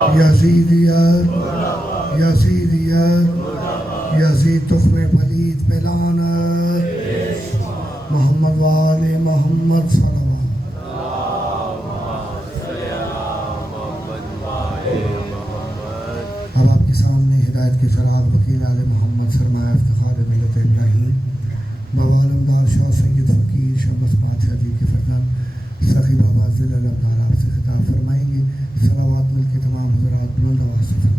یزیدیت یزیدیت یزید تخم پلید پہ لعنت محمد وآل محمد صلوات. اب آپ کے سامنے ہدایت کے سراب وکیل آل محمد سرمایہ افتخار ملت ابراہیم بابا علمدار شاہ سید فقیر شمس بادشاہ جی کے فرزند سخی بابا ذل الابدال آپ سے خطاب فرمائیں گے. صلوات مل کے تمام حضرات بلند آواز سے فرمائیں.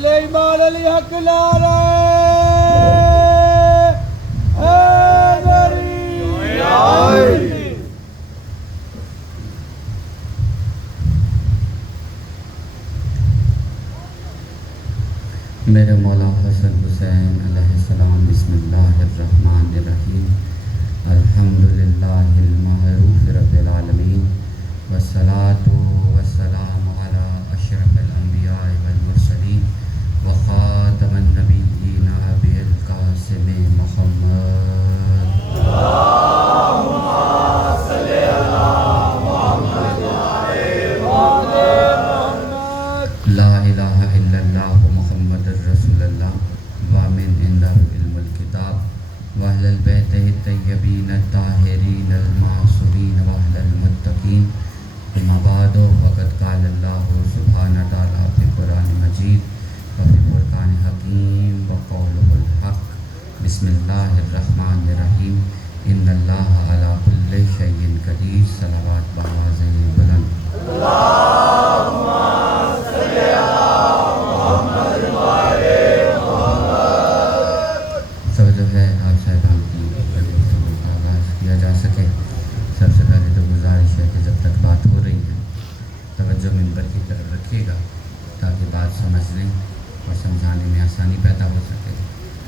سلیمان علی حق لارے حیدری. میرے مولا حسن حسین علیہ السلام. بسم اللہ الرحمن الرحیم. الحمدللہ المعروف رب العالمین والصلاة والسلام علی اشرف الانبیاء والمرسلین وخاتم النبیین ابی القاسم محمد. لا الہ الا اللہ محمد رسول اللہ وامن عندہ علم الکتاب واہل البیت الطیبین الطاہرین المعصومین واہل المتقین. اما بعد وقد قال اللہ سبحانہ تعالیٰ فی قرآن مجید وفی فرقان حکیم وقولہ الحق. بسم اللہ الرحمن الرحیم. ان اللہ علی کل شیء قدیر. صلوات بآواز بلند. سب جو ہے آپ صاحبان کی گفتگو کا آغاز کیا جا سکے. سب سے پہلے تو گزارش ہے کہ جب تک بات ہو رہی ہے توجہ منبر کی طرف رکھیے گا تاکہ بات سمجھنے اور سمجھانے میں آسانی پیدا ہو سکے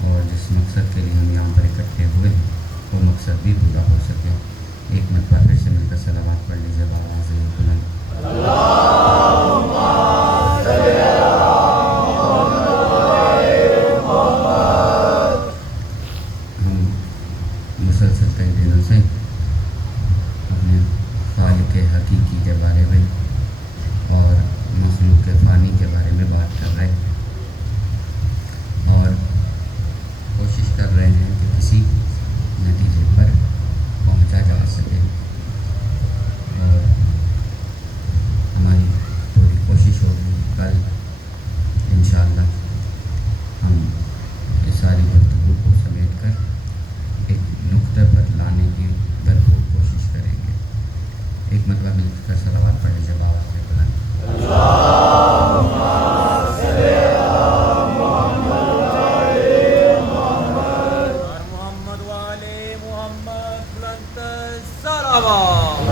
اور جس مقصد کے لیے ہم یہاں پر اکٹھے ہوئے ہیں وہ مقصد بھی پورا ہو سکے. ایک مرتبہ پھر سے مل کر صلوات پڑھ لیجیے بآواز بلند. مسلسل کئی دنوں سے اپنے خالق حقیقی کے بارے میں اور مخلوق فانی کے بارے میں بات کر رہے ہیں اور کوشش کر رہے ہیں کہ کسی نتیجے پر پہنچا جا سکے. اور ہماری پوری کوشش ہوگی کل انشاءاللہ ہم اس ساری گفتگو کو سمیٹ کر ایک نقطے پر لانے کی بھرپور کوشش کریں گے. ایک مرتبہ مل کر صلوات پڑھیں جب آواز سے بلند. محمد والے محمد بلند صلوات.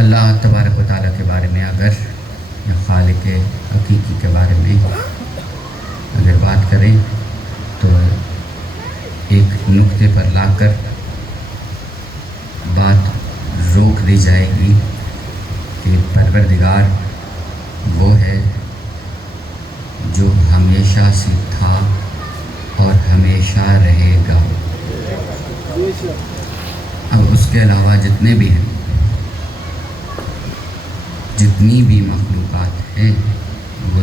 اللہ تبارک و تعالیٰ کے بارے میں اگر یا خالق حقیقی کے بارے میں اگر بات کریں تو ایک نقطے پر لا کر بات روک دی جائے گی کہ پروردگار وہ ہے جو ہمیشہ سے تھا اور ہمیشہ رہے گا. اب اس کے علاوہ جتنے بھی ہیں جتنی بھی مخلوقات ہیں وہ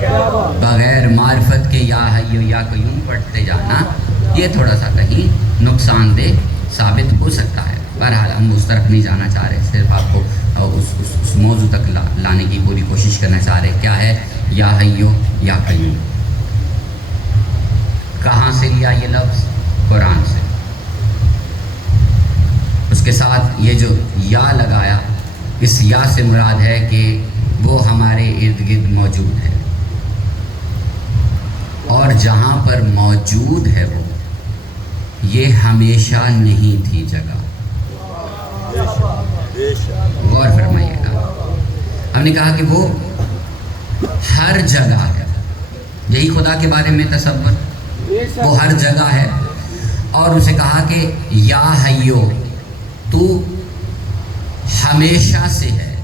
بغیر معرفت کے یا حی یا قیوم پڑھتے جانا یہ تھوڑا سا کہیں نقصان دہ ثابت ہو سکتا ہے. بہرحال ہم اس طرف نہیں جانا چاہ رہے, صرف آپ کو اس موضوع تک لانے کی پوری کوشش کرنا چاہ رہے. کیا ہے یا حی یا قیوم؟ کہاں سے لیا یہ لفظ؟ قرآن سے. اس کے ساتھ یہ جو یا لگایا, اس یا سے مراد ہے کہ وہ ہمارے ارد گرد موجود ہے, اور جہاں پر موجود ہے وہ یہ ہمیشہ نہیں تھی جگہ. غور فرمائیے گا, ہم نے کہا کہ وہ ہر جگہ ہے. یہی خدا کے بارے میں تصور, وہ ہر جگہ ہے. اور اسے کہا کہ یا حیو, تو ہمیشہ سے ہے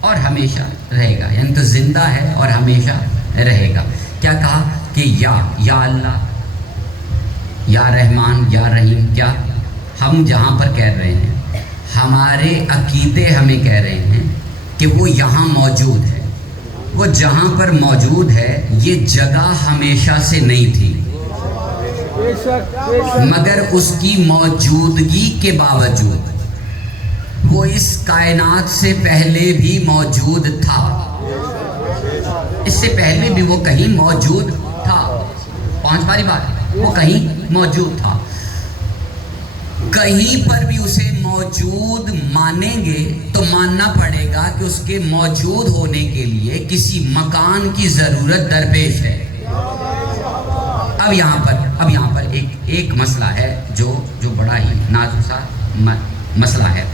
اور ہمیشہ رہے گا, یعنی تو زندہ ہے اور ہمیشہ رہے گا. کیا کہا کہ یا اللہ, یا رحمان, یا رحیم. کیا ہم جہاں پر کہہ رہے ہیں, ہمارے عقیدے ہمیں کہہ رہے ہیں کہ وہ یہاں موجود ہے. وہ جہاں پر موجود ہے یہ جگہ ہمیشہ سے نہیں تھی, مگر اس کی موجودگی کے باوجود وہ اس کائنات سے پہلے بھی موجود تھا. اس سے پہلے بھی وہ کہیں موجود تھا. 5 باری بات, وہ کہیں موجود تھا. کہیں پر بھی اسے موجود مانیں گے تو ماننا پڑے گا کہ اس کے موجود ہونے کے لیے کسی مکان کی ضرورت درپیش ہے. اب یہاں پر ایک مسئلہ ہے جو بڑا ہی نازک سا مسئلہ ہے,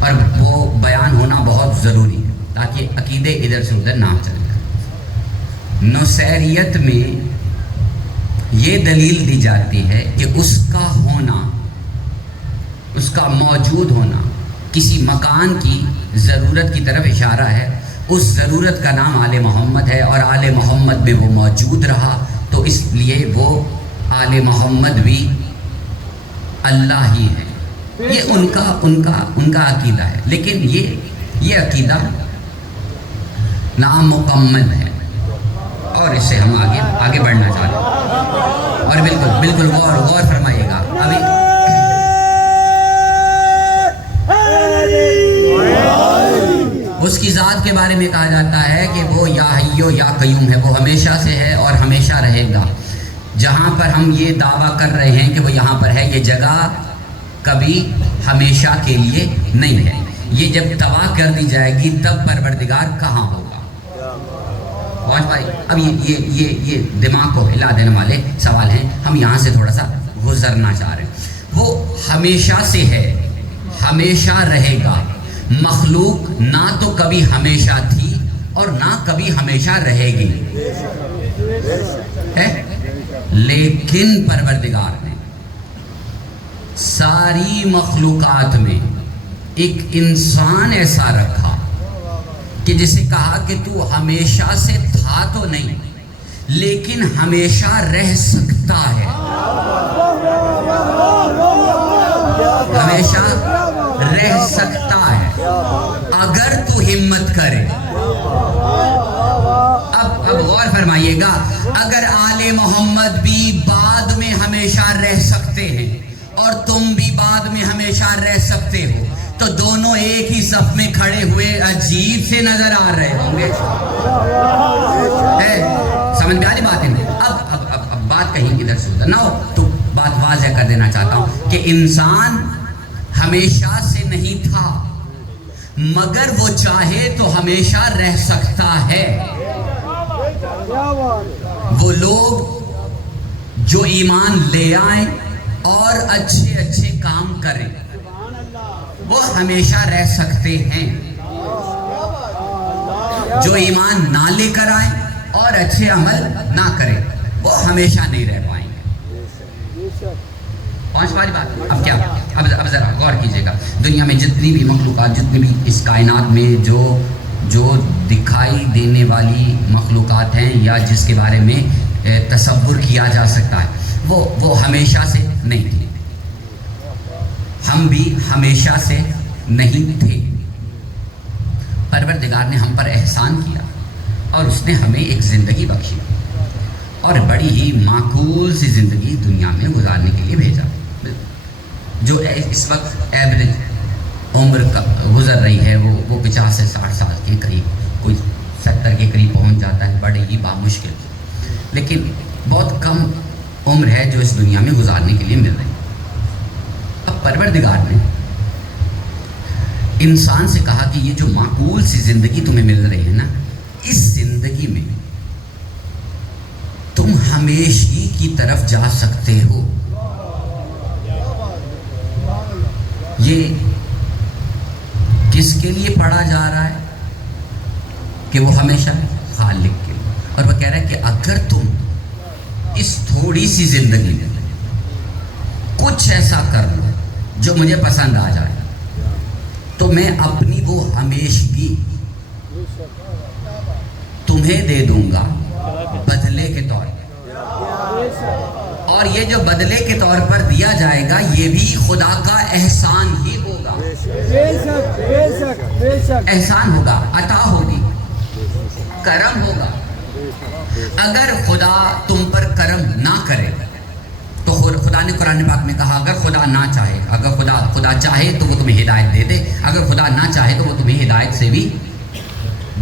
اور وہ بیان ہونا بہت ضروری ہے تاکہ عقیدے ادھر سے ادھر نہ چلے. نصیریت میں یہ دلیل دی جاتی ہے کہ اس کا ہونا, اس کا موجود ہونا کسی مکان کی ضرورت کی طرف اشارہ ہے. اس ضرورت کا نام آل محمد ہے, اور آل محمد میں وہ موجود رہا, تو اس لیے وہ آل محمد بھی اللہ ہی ہے. یہ ان کا عقیدہ ہے. لیکن یہ عقیدہ نامکمل ہے, اور اس سے ہم آگے بڑھنا چاہتے ہیں. اور بالکل غور فرمائیے گا. ابھی اس کی ذات کے بارے میں کہا جاتا ہے کہ وہ یا حیو یا قیوم ہے, وہ ہمیشہ سے ہے اور ہمیشہ رہے گا. جہاں پر ہم یہ دعویٰ کر رہے ہیں کہ وہ یہاں پر ہے, یہ جگہ کبھی ہمیشہ کے لیے نہیں ہے. یہ جب تباہ کر دی جائے گی تب پروردگار کہاں ہوگا؟ پہنچ بھائی, اب یہ دماغ کو ہلا دینے والے سوال ہیں, ہم یہاں سے تھوڑا سا گزرنا چاہ رہے ہیں. وہ ہمیشہ سے ہے, ہمیشہ رہے گا. مخلوق نہ تو کبھی ہمیشہ تھی اور نہ کبھی ہمیشہ رہے گی, لیکن پروردگار نے ساری مخلوقات میں ایک انسان ایسا رکھا کہ جسے کہا کہ تو ہمیشہ سے تھا تو نہیں, لیکن ہمیشہ رہ سکتا ہے. ہمیشہ رہ سکتا ہے اگر تو ہمت کرے. اب غور فرمائیے گا, اگر آل محمد بھی بعد میں ہمیشہ رہ سکتے ہیں اور تم بھی بعد میں ہمیشہ رہ سکتے ہو, تو دونوں ایک ہی صف میں کھڑے ہوئے عجیب سے نظر آ رہے ہوں گے. سمجھ میں آ رہی بات ہے؟ اب بات کہیں کدھر سے ادھر نہ ہو تو بات واضح کر دینا چاہتا ہوں کہ انسان ہمیشہ سے نہیں تھا, مگر وہ چاہے تو ہمیشہ رہ سکتا ہے. وہ لوگ جو ایمان لے آئیں اور اچھے کام کریں وہ ہمیشہ رہ سکتے ہیں. جو ایمان نہ لے کر آئیں اور اچھے عمل نہ کریں وہ ہمیشہ نہیں رہ پائیں گے. 5 باری بات. اب کیا, اب ذرا غور کیجئے گا, دنیا میں جتنی بھی مخلوقات, جتنی بھی اس کائنات میں جو دکھائی دینے والی مخلوقات ہیں یا جس کے بارے میں تصور کیا جا سکتا ہے, وہ ہمیشہ سے نہیں تھی. ہم بھی ہمیشہ سے نہیں تھے. پروردگار نے ہم پر احسان کیا اور اس نے ہمیں ایک زندگی بخشی اور بڑی ہی معقول سی زندگی دنیا میں گزارنے کے لیے بھیجا. جو اس وقت ایوریج عمر گزر رہی ہے وہ 50 سے 60 سال کے قریب، کوئی 70 کے قریب پہنچ جاتا ہے بڑے ہی بامشکل. لیکن بہت کم عمر ہے جو اس دنیا میں گزارنے کے لیے مل رہی. اب پروردگار نے انسان سے کہا کہ یہ جو معقول سی زندگی تمہیں مل رہی ہے نا، اس زندگی میں تم ہمیشگی کی طرف جا سکتے ہو. یہ کس کے لیے پڑھا جا رہا ہے؟ کہ وہ ہمیشہ خالق کے لیے. اور وہ کہہ رہا ہے کہ اگر تم اس تھوڑی سی زندگی میں کچھ ایسا کر لو جو مجھے پسند آ جائے تو میں اپنی وہ ہمیشگی تمہیں دے دوں گا بدلے کے طور پر. اور یہ جو بدلے کے طور پر دیا جائے گا یہ بھی خدا کا احسان ہی ہوگا. احسان ہوگا، عطا ہوگی، کرم ہوگا. اگر خدا تم پر کرم نہ کرے تو خدا نے قرآن پاک میں کہا اگر خدا نہ چاہے، اگر خدا چاہے تو وہ تمہیں ہدایت دے دے، اگر خدا نہ چاہے تو وہ تمہیں ہدایت سے بھی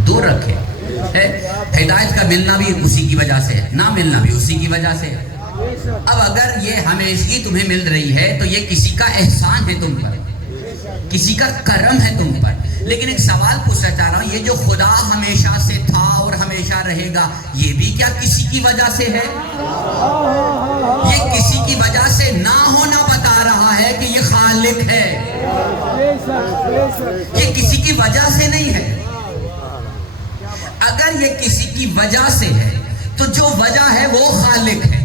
دور رکھے. ہدایت کا ملنا بھی اسی کی وجہ سے ہے، نہ ملنا بھی اسی کی وجہ سے ہے. اب اگر یہ ہمیشگی تمہیں مل رہی ہے تو یہ کسی کا احسان ہے تم پر، کسی کا کرم ہے تم پر. لیکن ایک سوال پوچھنا چاہ رہا ہوں، یہ جو خدا ہمیشہ سے تھا اور ہمیشہ رہے گا یہ بھی کیا کسی کی وجہ سے ہے؟ یہ کسی کی وجہ سے نہ ہونا بتا رہا ہے کہ یہ خالق ہے. یہ کسی کی وجہ سے نہیں ہے. اگر یہ کسی کی وجہ سے ہے تو جو وجہ ہے وہ خالق ہے.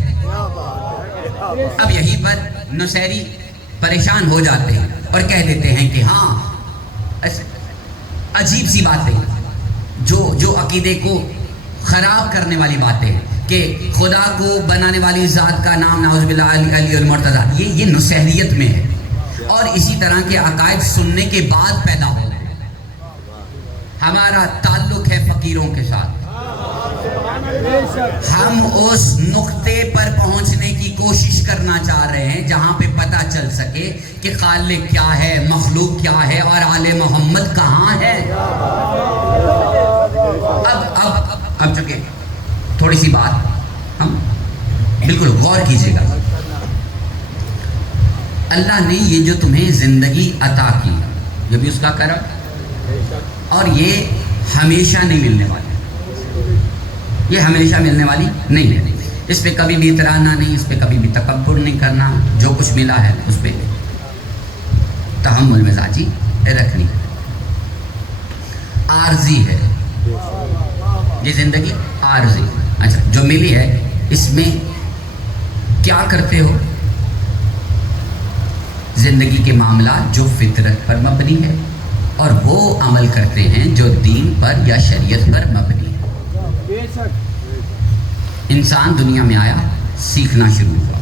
اب یہیں پر نصیری پریشان ہو جاتے ہیں اور کہہ دیتے ہیں کہ ہاں عجیب سی باتیں جو عقیدے کو خراب کرنے والی باتیں کہ خدا کو بنانے والی ذات کا نام نعوذ باللہ علی المرتضی، یہ نصیریت میں ہے. اور اسی طرح کے عقائد سننے کے بعد پیدا ہو گئے. ہمارا تعلق ہے فقیروں کے ساتھ. ہم اس نقطے پر پہنچنے کی کوشش کرنا چاہ رہے ہیں جہاں پہ پتہ چل سکے کہ خالق کیا ہے، مخلوق کیا ہے اور آل محمد کہاں ہے. اب چونکہ تھوڑی سی بات ہم بالکل غور کیجئے گا. اللہ نے یہ جو تمہیں زندگی عطا کی یہ بھی اس کا کرم، اور یہ ہمیشہ نہیں ملنے والی، یہ ہمیشہ ملنے والی نہیں ہے. اس پہ کبھی بھی اترانا نہیں، اس پہ کبھی بھی تکبر نہیں کرنا. جو کچھ ملا ہے اس پہ تحمل مزاجی رکھنی. عارضی ہے یہ زندگی، عارضی. اچھا جو ملی ہے اس میں کیا کرتے ہو؟ زندگی کے معاملات جو فطرت پر مبنی ہے اور وہ عمل کرتے ہیں جو دین پر یا شریعت پر مبنی ہے. انسان دنیا میں آیا، سیکھنا شروع ہوا،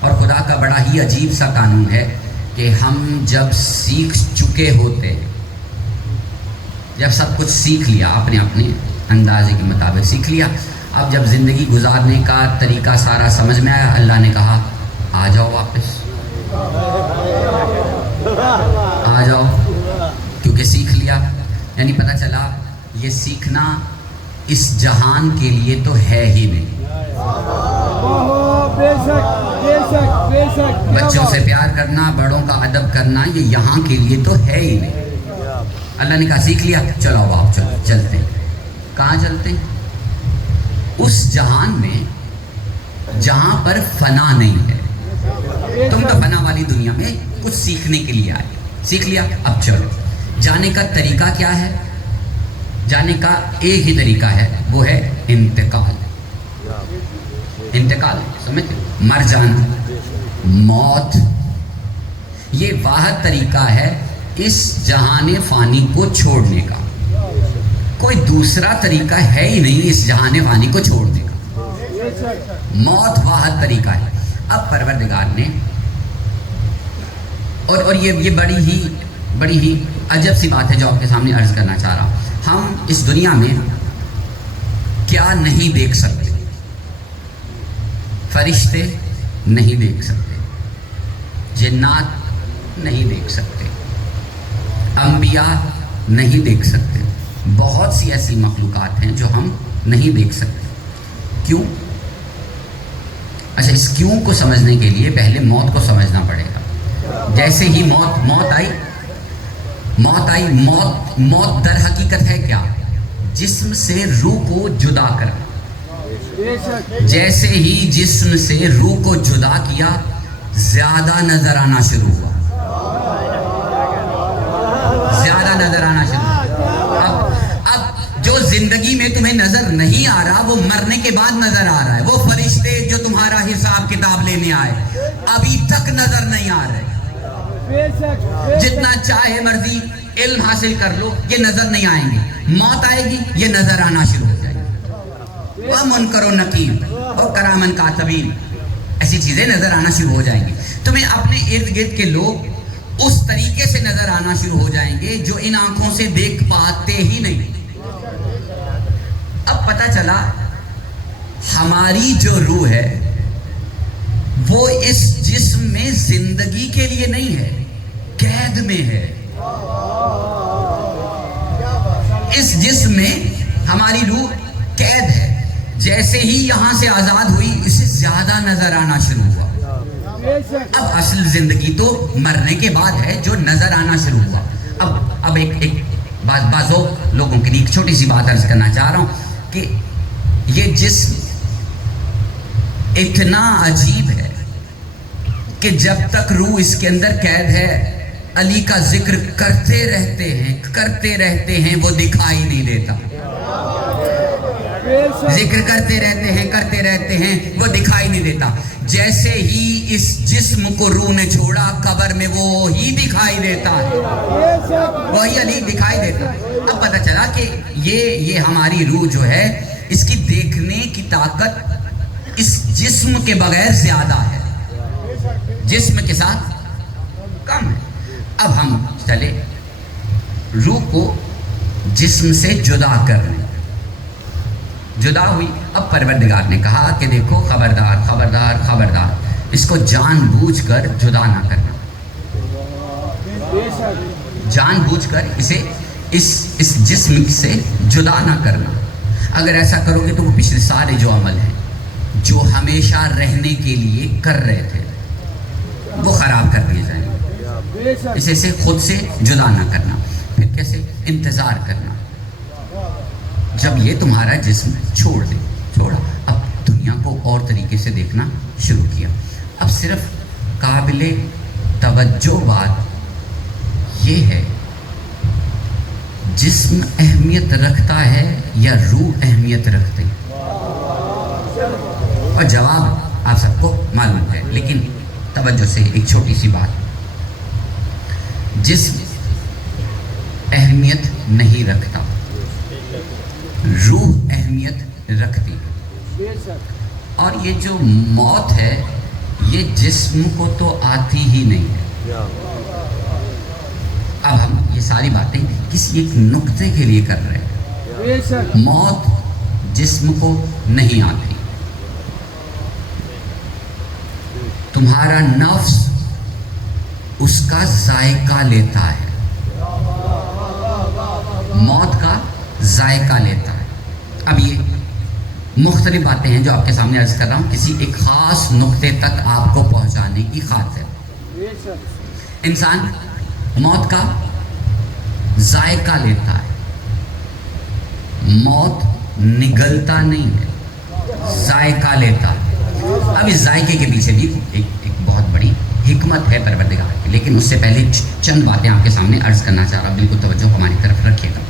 اور خدا کا بڑا ہی عجیب سا قانون ہے کہ ہم جب سیکھ چکے ہوتے ہیں، جب سب کچھ سیکھ لیا، اپنے اندازے کے مطابق سیکھ لیا، اب جب زندگی گزارنے کا طریقہ سارا سمجھ میں آیا، اللہ نے کہا آ جاؤ واپس، آ جاؤ، کیونکہ سیکھ لیا. یعنی پتہ چلا یہ سیکھنا اس جہان کے لیے تو ہے ہی نہیں. بچوں سے پیار کرنا، بڑوں کا ادب کرنا، یہ یہاں کے لیے تو ہے ہی نہیں. اللہ نے کہا سیکھ لیا، چلو آپ چلو چلتے ہیں. کہاں چلتے ہیں؟ اس جہان میں جہاں پر فنا نہیں ہے. تم تو فنا والی دنیا میں کچھ سیکھنے کے لیے آئے، سیکھ لیا، اب چلو. جانے کا طریقہ کیا ہے؟ جانے کا ایک ہی طریقہ ہے، وہ ہے انتقال. انتقال سمجھتے؟ مر جانا، موت. یہ واحد طریقہ ہے اس جہان فانی کو چھوڑنے کا. کوئی دوسرا طریقہ ہے ہی نہیں اس جہان فانی کو چھوڑنے کا. موت واحد طریقہ ہے. اب پروردگار نے اور یہ بڑی ہی عجب سی بات ہے جو آپ کے سامنے عرض کرنا چاہ رہا ہوں. ہم اس دنیا میں کیا نہیں دیکھ سکتے؟ فرشتے نہیں دیکھ سکتے، جنات نہیں دیکھ سکتے، انبیاء نہیں دیکھ سکتے، بہت سی ایسی مخلوقات ہیں جو ہم نہیں دیکھ سکتے۔ کیوں؟ اچھا، اس کیوں کو سمجھنے کے لیے پہلے موت کو سمجھنا پڑے گا۔ جیسے ہی موت آئی، موت در حقیقت ہے کیا؟ جسم سے روح کو جدا کرنا۔ جیسے ہی جسم سے روح کو جدا کیا، زیادہ نظر آنا شروع ہوا، زیادہ نظر آنا شروع ہوا۔ اب جو زندگی میں تمہیں نظر نہیں آ رہا، وہ مرنے کے بعد نظر آ رہا ہے۔ وہ فرشتے جو تمہارا حساب کتاب لینے آئے، ابھی تک نظر نہیں آ رہے۔ جتنا چاہے مرضی علم حاصل کر لو، یہ نظر نہیں آئیں گے۔ موت آئے گی، یہ نظر آنا شروع ہو جائے گی۔ وہ منکر و نکیر اور کرامن کاتبین، ایسی چیزیں نظر آنا شروع ہو جائیں گی۔ تمہیں اپنے ارد گرد کے لوگ اس طریقے سے نظر آنا شروع ہو جائیں گے جو ان آنکھوں سے دیکھ پاتے ہی نہیں۔ اب پتہ چلا ہماری جو روح ہے وہ اس جسم میں زندگی کے لیے نہیں ہے، قید میں ہے۔ اس جسم میں ہماری روح قید ہے۔ جیسے ہی یہاں سے آزاد ہوئی، اسے زیادہ نظر آنا شروع ہوا۔ اب اصل زندگی تو مرنے کے بعد ہے جو نظر آنا شروع ہوا۔ اب ایک بعض لوگوں کے لیے ایک چھوٹی سی بات عرض کرنا چاہ رہا ہوں کہ یہ جسم اتنا عجیب ہے کہ جب تک روح اس کے اندر قید ہے، علی کا ذکر کرتے رہتے ہیں، وہ دکھائی نہیں دیتا۔ ذکر کرتے رہتے ہیں، وہ دکھائی نہیں دیتا۔ جیسے ہی اس جسم کو روح نے چھوڑا، قبر میں وہی دکھائی دیتا ہے، وہی علی دکھائی دیتا ہے۔ اب پتہ چلا کہ یہ ہماری روح جو ہے، اس کی دیکھنے کی طاقت اس جسم کے بغیر زیادہ ہے، جسم کے ساتھ کم ہے۔ اب ہم چلے روح کو جسم سے جدا کرنے، جدا ہوئی۔ اب پروردگار نے کہا کہ دیکھو، خبردار، اس کو جان بوجھ کر جدا نہ کرنا، جان بوجھ کر اسے اس جسم سے جدا نہ کرنا۔ اگر ایسا کرو گے تو وہ پچھلے سارے جو عمل ہیں جو ہمیشہ رہنے کے لیے کر رہے تھے، وہ خراب کر دیے جائیں گے۔ اسے سے خود سے جدا نہ کرنا۔ پھر کیسے؟ انتظار کرنا۔ جب یہ تمہارا جسم چھوڑا، اب دنیا کو اور طریقے سے دیکھنا شروع کیا۔ اب صرف قابل توجہ بات یہ ہے، جسم اہمیت رکھتا ہے یا روح اہمیت رکھتے؟ اور جواب آپ سب کو معلوم ہے، لیکن توجہ سے ایک چھوٹی سی بات، جسم اہمیت نہیں رکھتا، روح اہمیت رکھتی ہے۔ اور یہ جو موت ہے، یہ جسم کو تو آتی ہی نہیں ہے۔ اب ہم یہ ساری باتیں کسی ایک نقطے کے لیے کر رہے ہیں۔ موت جسم کو نہیں آتی، تمہارا نفس اس کا ذائقہ لیتا ہے، موت کا ذائقہ لیتا ہے۔ اب یہ مختلف باتیں ہیں جو آپ کے سامنے عرض کر رہا ہوں، کسی ایک خاص نقطے تک آپ کو پہنچانے کی خاطر۔ انسان موت کا ذائقہ لیتا ہے، موت نگلتا نہیں ہے، ذائقہ لیتا ہے۔ اب اس ذائقے کے پیچھے بھی ایک بہت بڑی حکمت ہے پروردگار کی، لیکن اس سے پہلے چند باتیں آپ کے سامنے عرض کرنا چاہ رہا ہوں، بالکل توجہ ہماری طرف رکھیے گا۔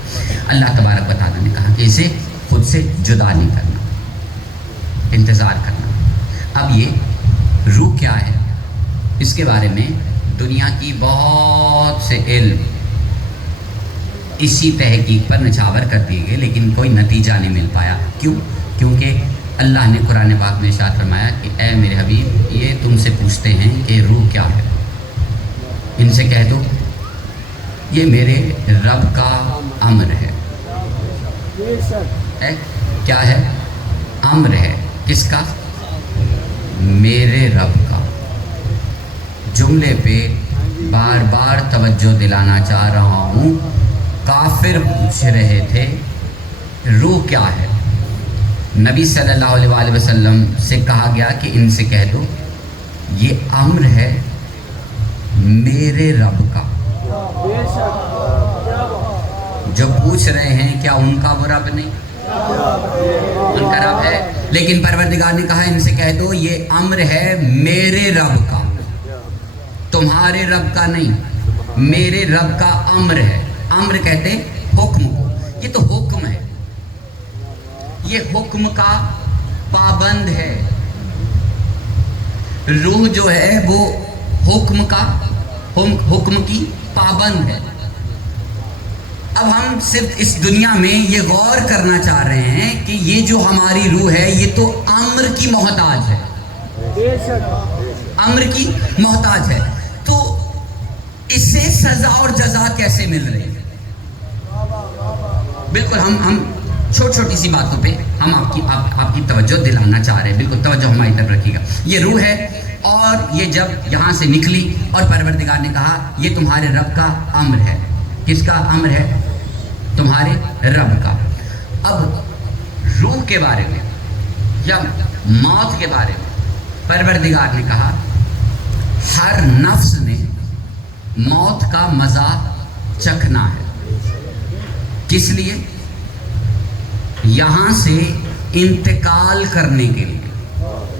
اللہ تبارک و تعالیٰ نے کہا کہ اسے خود سے جدا نہیں کرنا، انتظار کرنا۔ اب یہ روح کیا ہے، اس کے بارے میں دنیا کی بہت سے علم اسی تحقیق پر نچھاور کر دیے گئے، لیکن کوئی نتیجہ نہیں مل پایا۔ کیوں؟ کیونکہ اللہ نے قرآن پاک میں ارشاد فرمایا کہ اے میرے حبیب، یہ تم سے پوچھتے ہیں کہ روح کیا ہے، ان سے کہہ دو یہ میرے رب کا امر ہے۔ کیا ہے؟ امر ہے. کس کا؟ میرے رب کا. جملے پہ بار بار توجہ دلانا چاہ رہا ہوں. کافر پوچھ رہے تھے روح کیا ہے؟ نبی صلی اللہ علیہ وآلہ وسلم سے کہا گیا کہ ان سے کہہ دو یہ امر ہے میرے رب کا. جو پوچھ رہے ہیں کیا ان کا وہ رب نہیں؟ ان کا رب ہے. لیکن پروردگار نے کہا ان سے کہہ دو یہ امر ہے میرے رب کا، تمہارے رب کا نہیں. میرے رب کا امر ہے. امر کہتے ہیں حکم کو. یہ تو حکم ہے، یہ حکم کا پابند ہے. روح جو ہے وہ حکم کی پابند ہے. اب ہم صرف اس دنیا میں یہ غور کرنا چاہ رہے ہیں کہ یہ جو ہماری روح ہے یہ تو امر کی محتاج ہے، امر کی محتاج ہے. تو اسے سزا اور جزا کیسے مل رہی ہے؟ بالکل ہم چھوٹی سی باتوں پہ ہم آپ کی توجہ دلانا چاہ رہے ہیں. بالکل توجہ ہماری طرف رکھیے گا. یہ روح ہے اور یہ جب یہاں سے نکلی اور پروردگار نے کہا یہ تمہارے رب کا امر ہے. کس کا امر ہے؟ تمہارے رب کا. اب روح کے بارے میں یا موت کے بارے میں پروردگار نے کہا ہر نفس نے موت کا مزہ چکھنا ہے. کس لیے؟ یہاں سے انتقال کرنے کے لیے.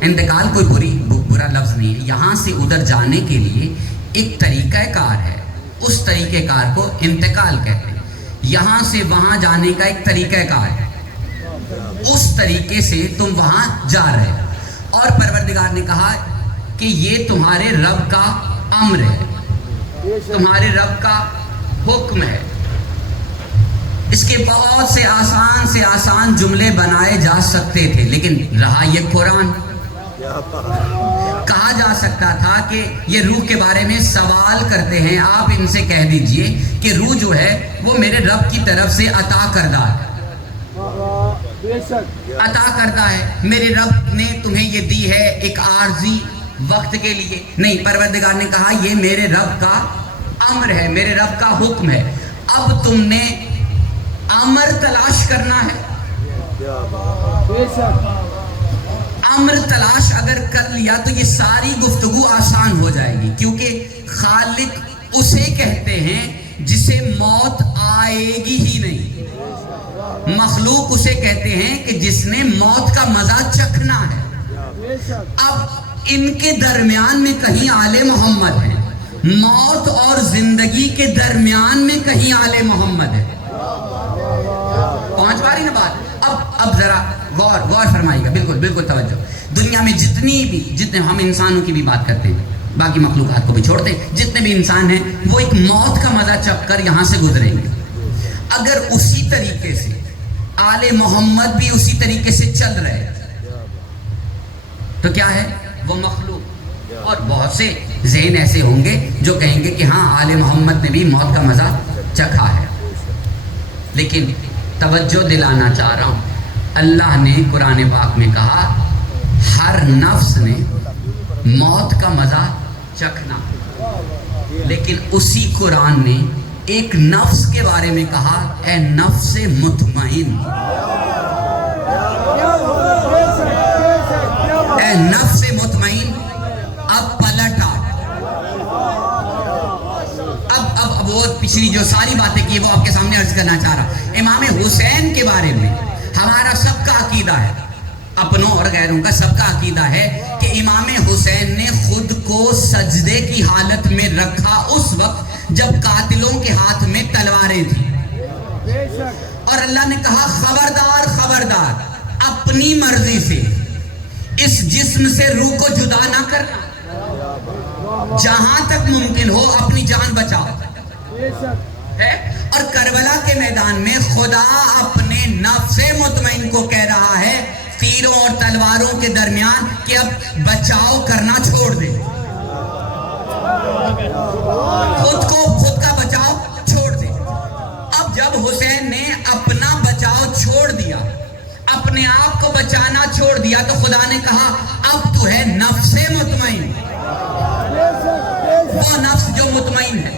انتقال کوئی برا لفظ نہیں ہے. یہاں سے ادھر جانے کے لیے ایک طریقہ کار ہے، اس طریقہ کار کو انتقال کہتے ہیں. یہاں سے وہاں جانے کا ایک طریقہ کار ہے، اس طریقے سے تم وہاں جا رہے. اور پروردگار نے کہا کہ یہ تمہارے رب کا امر ہے، تمہارے رب کا حکم ہے. اس کے بہت سے آسان جملے بنائے جا سکتے تھے، لیکن رہا یہ قرآن. کہا جا سکتا تھا کہ یہ روح کے بارے میں سوال کرتے ہیں، آپ ان سے کہہ دیجئے کہ روح جو ہے وہ میرے رب کی طرف سے عطا کردہ ہے، عطا کرتا ہے. میرے رب نے تمہیں یہ دی ہے ایک عارضی وقت کے لیے نہیں. پروردگار نے کہا یہ میرے رب کا امر ہے، میرے رب کا حکم ہے. اب تم نے امر تلاش کرنا ہے. امر تلاش اگر کر لیا تو یہ ساری گفتگو آسان ہو جائے گی، کیونکہ خالق اسے کہتے ہیں جسے موت آئے گی ہی نہیں. مخلوق اسے کہتے ہیں کہ جس نے موت کا مزہ چکھنا ہے. اب ان کے درمیان میں کہیں آل محمد ہے، موت اور زندگی کے درمیان میں کہیں آل محمد ہے. پہنچ پا رہی نا بات؟ اب ذرا غور فرمائیے گا. بالکل توجہ. دنیا میں جتنے ہم انسانوں کی بھی بات کرتے ہیں، باقی مخلوقات کو بھی چھوڑتے ہیں، جتنے بھی انسان ہیں وہ ایک موت کا مزہ چکھ کر یہاں سے گزریں گے. اگر اسی طریقے سے آل محمد بھی اسی طریقے سے چل رہے تو کیا ہے؟ وہ مخلوق. اور بہت سے ذہن ایسے ہوں گے جو کہیں گے کہ ہاں آل محمد نے بھی موت کا مزہ چکھا ہے. لیکن توجہ دلانا چاہ رہا ہوں، اللہ نے قرآن پاک میں کہا ہر نفس نے موت کا مزہ چکھنا. لیکن اسی قرآن نے ایک نفس کے بارے میں کہا اے نفس مطمئن، اے نفس مطمئن اب پلٹ آ. اب وہ پچھلی جو ساری باتیں کی وہ آپ کے سامنے عرض کرنا چاہ رہا. امام حسین کے بارے میں ہمارا سب کا عقیدہ ہے، اپنوں اور غیروں کا سب کا عقیدہ ہے کہ امام حسین نے خود کو سجدے کی حالت میں رکھا اس وقت جب قاتلوں کے ہاتھ میں تلواریں تھیں. اور اللہ نے کہا خبردار اپنی مرضی سے اس جسم سے روح کو جدا نہ کرنا، جہاں تک ممکن ہو اپنی جان بچاؤ. اور کربلا کے میدان میں خدا اپنے نفس مطمئن کو کہہ رہا ہے تیروں اور تلواروں کے درمیان کہ اب بچاؤ کرنا چھوڑ دے، خود کا بچاؤ چھوڑ دے. اب جب حسین نے اپنا بچاؤ چھوڑ دیا، اپنے آپ کو بچانا چھوڑ دیا تو خدا نے کہا اب تو ہے نفس مطمئن، وہ نفس جو مطمئن ہے،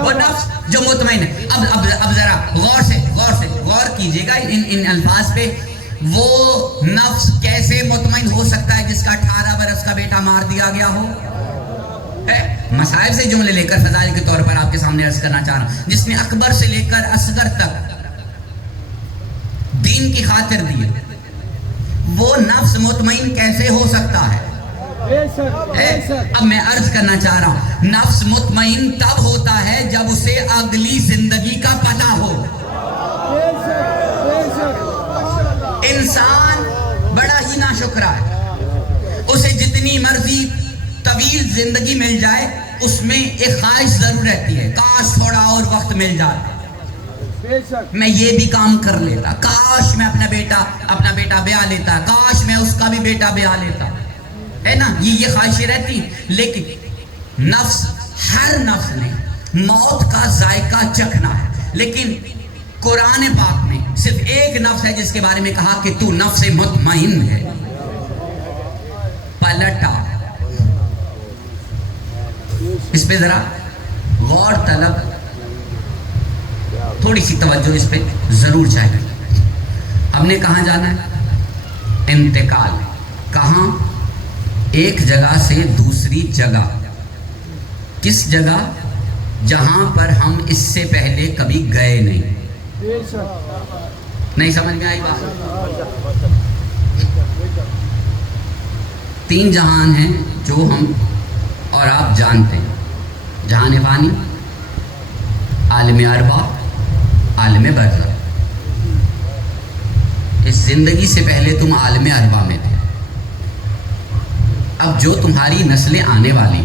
وہ نفس جو مطمئن ہے۔ اب ذرا غور کیجئے گا ان الفاظ پہ۔ وہ نفس کیسے مطمئن ہو سکتا ہے جس کا 18 برس کا بیٹا مار دیا گیا ہو؟ مصائب سے جملے لے کر فضائل کے طور پر آپ کے سامنے عرض کرنا چاہ رہا ہوں، جس نے اکبر سے لے کر اصغر تک دین کی خاطر دیے، وہ نفس مطمئن کیسے ہو سکتا ہے؟ اب میں عرض کرنا چاہ رہا ہوں، نفس مطمئن تب ہوتا ہے جب اسے اگلی زندگی کا پتہ ہو۔ انسان بڑا ہی ناشکرا ہے، اسے جتنی مرضی طویل زندگی مل جائے اس میں ایک خواہش ضرور رہتی ہے، کاش تھوڑا اور وقت مل جاتا، میں یہ بھی کام کر لیتا، کاش میں اپنا بیٹا بیاہ لیتا، کاش میں اس کا بھی بیٹا بیاہ لیتا، ہے نا، یہ خواہشیں رہتی۔ لیکن نفس، ہر نفس نے موت کا ذائقہ چکھنا ہے، لیکن قرآن پاک میں صرف ایک نفس ہے جس کے بارے میں کہا کہ تو نفس مطمئن ہے۔ پلٹا، اس پہ ذرا غور طلب، تھوڑی سی توجہ اس پہ ضرور چاہیے۔ ہم نے کہاں جانا ہے؟ انتقال، کہاں؟ ایک جگہ سے دوسری جگہ۔ کس جگہ؟ جہاں پر ہم اس سے پہلے کبھی گئے نہیں۔ نہیں سمجھ میں آئی بات؟ 3 جہان ہیں جو ہم اور آپ جانتے ہیں، جہان فانی، عالم ارواح، عالم برزخ۔ اس زندگی سے پہلے تم عالم ارواح میں تھے، اب جو تمہاری نسلیں آنے والی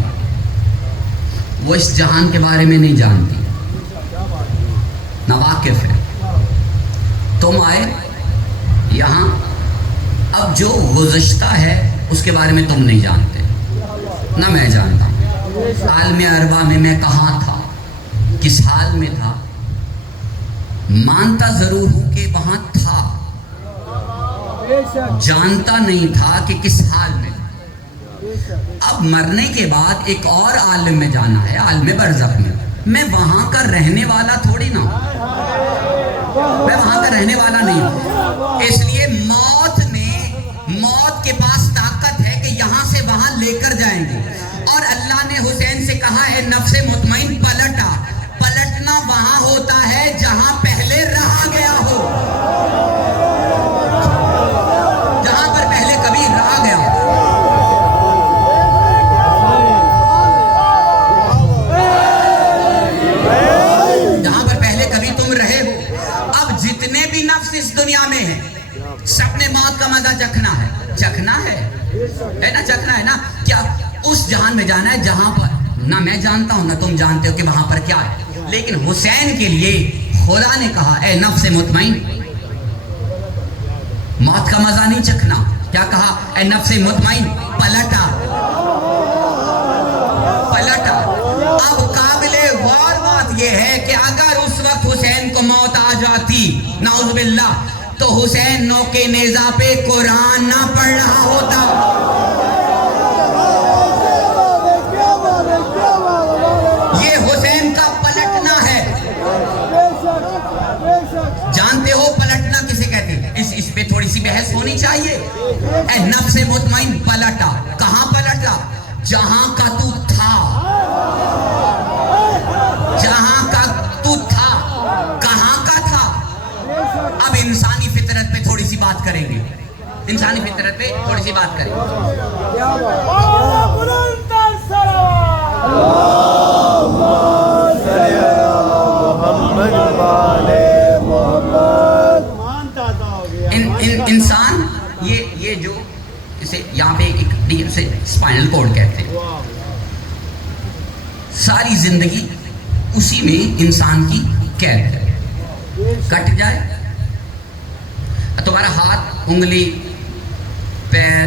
وہ اس جہان کے بارے میں نہیں جانتی، ناواقف ہے۔ تم آئے یہاں، اب جو گزشتہ ہے اس کے بارے میں تم نہیں جانتے، نہ میں جانتا۔ عالم ارواح میں میں کہاں تھا، کس حال میں تھا، مانتا ضرور ہوں کہ وہاں تھا، جانتا نہیں تھا کہ کس حال میں۔ اب مرنے کے بعد ایک اور عالم میں جانا ہے، عالم برزخ میں وہاں کا رہنے والا تھوڑی نہ ہوں، میں وہاں کا رہنے والا نہیں ہوں۔ اس لیے موت کے پاس طاقت ہے کہ یہاں سے وہاں لے کر جائیں گے، اور اللہ نے حسین سے کہا ہے نفس مطمئن پلٹا۔ پلٹنا وہاں ہوتا ہے جہاں پہلے رہا گیا ہو، جہاں پر پہلے کبھی رہا گیا ہو۔ جہاں پر پہلے کبھی تم رہے ہو۔ اب جتنے بھی نفس اس دنیا میں ہیں، سب نے موت کا مزہ چکھنا ہے نا، چکھنا ہے نا۔ کیا اس جہان میں جانا ہے جہاں پر نہ میں جانتا ہوں نہ تم جانتے ہو کہ وہاں پر کیا ہے۔ لیکن حسین کے لیے خدا نے کہا اے نفس مطمئن، موت کا مزہ نہیں چکھنا۔ کیا کہا؟ اے نفس مطمئن پلٹا۔ اب قابل غور بات یہ ہے کہ اگر اس وقت حسین کو موت آ جاتی نعوذ باللہ، تو حسین نوکے نیزہ پہ قرآن نہ پڑھ رہا ہوتا۔ یہ حسین کا پلٹنا ہے۔ جانتے ہو پلٹنا کسے کہتے ہیں؟ اس پہ تھوڑی سی بحث ہونی چاہیے۔ اے نفس مطمئن پلٹا، کہاں پلٹا؟ جہاں کا تو تھا، جہاں کا تو تھا، کہاں کا تھا؟ اب انسانی فطرت پہ تھوڑی سی بات کریں گے، انسانی فطرت پہ تھوڑی سی بات کریں گے۔ انسان یہ جو اسے یہاں پہ ایک ڈیپ سے اسپائنل کورڈ کہتے ہیں، ساری زندگی اسی میں انسان کی قید ہے۔ کٹ جائے تمہارا ہاتھ، انگلی، پیر،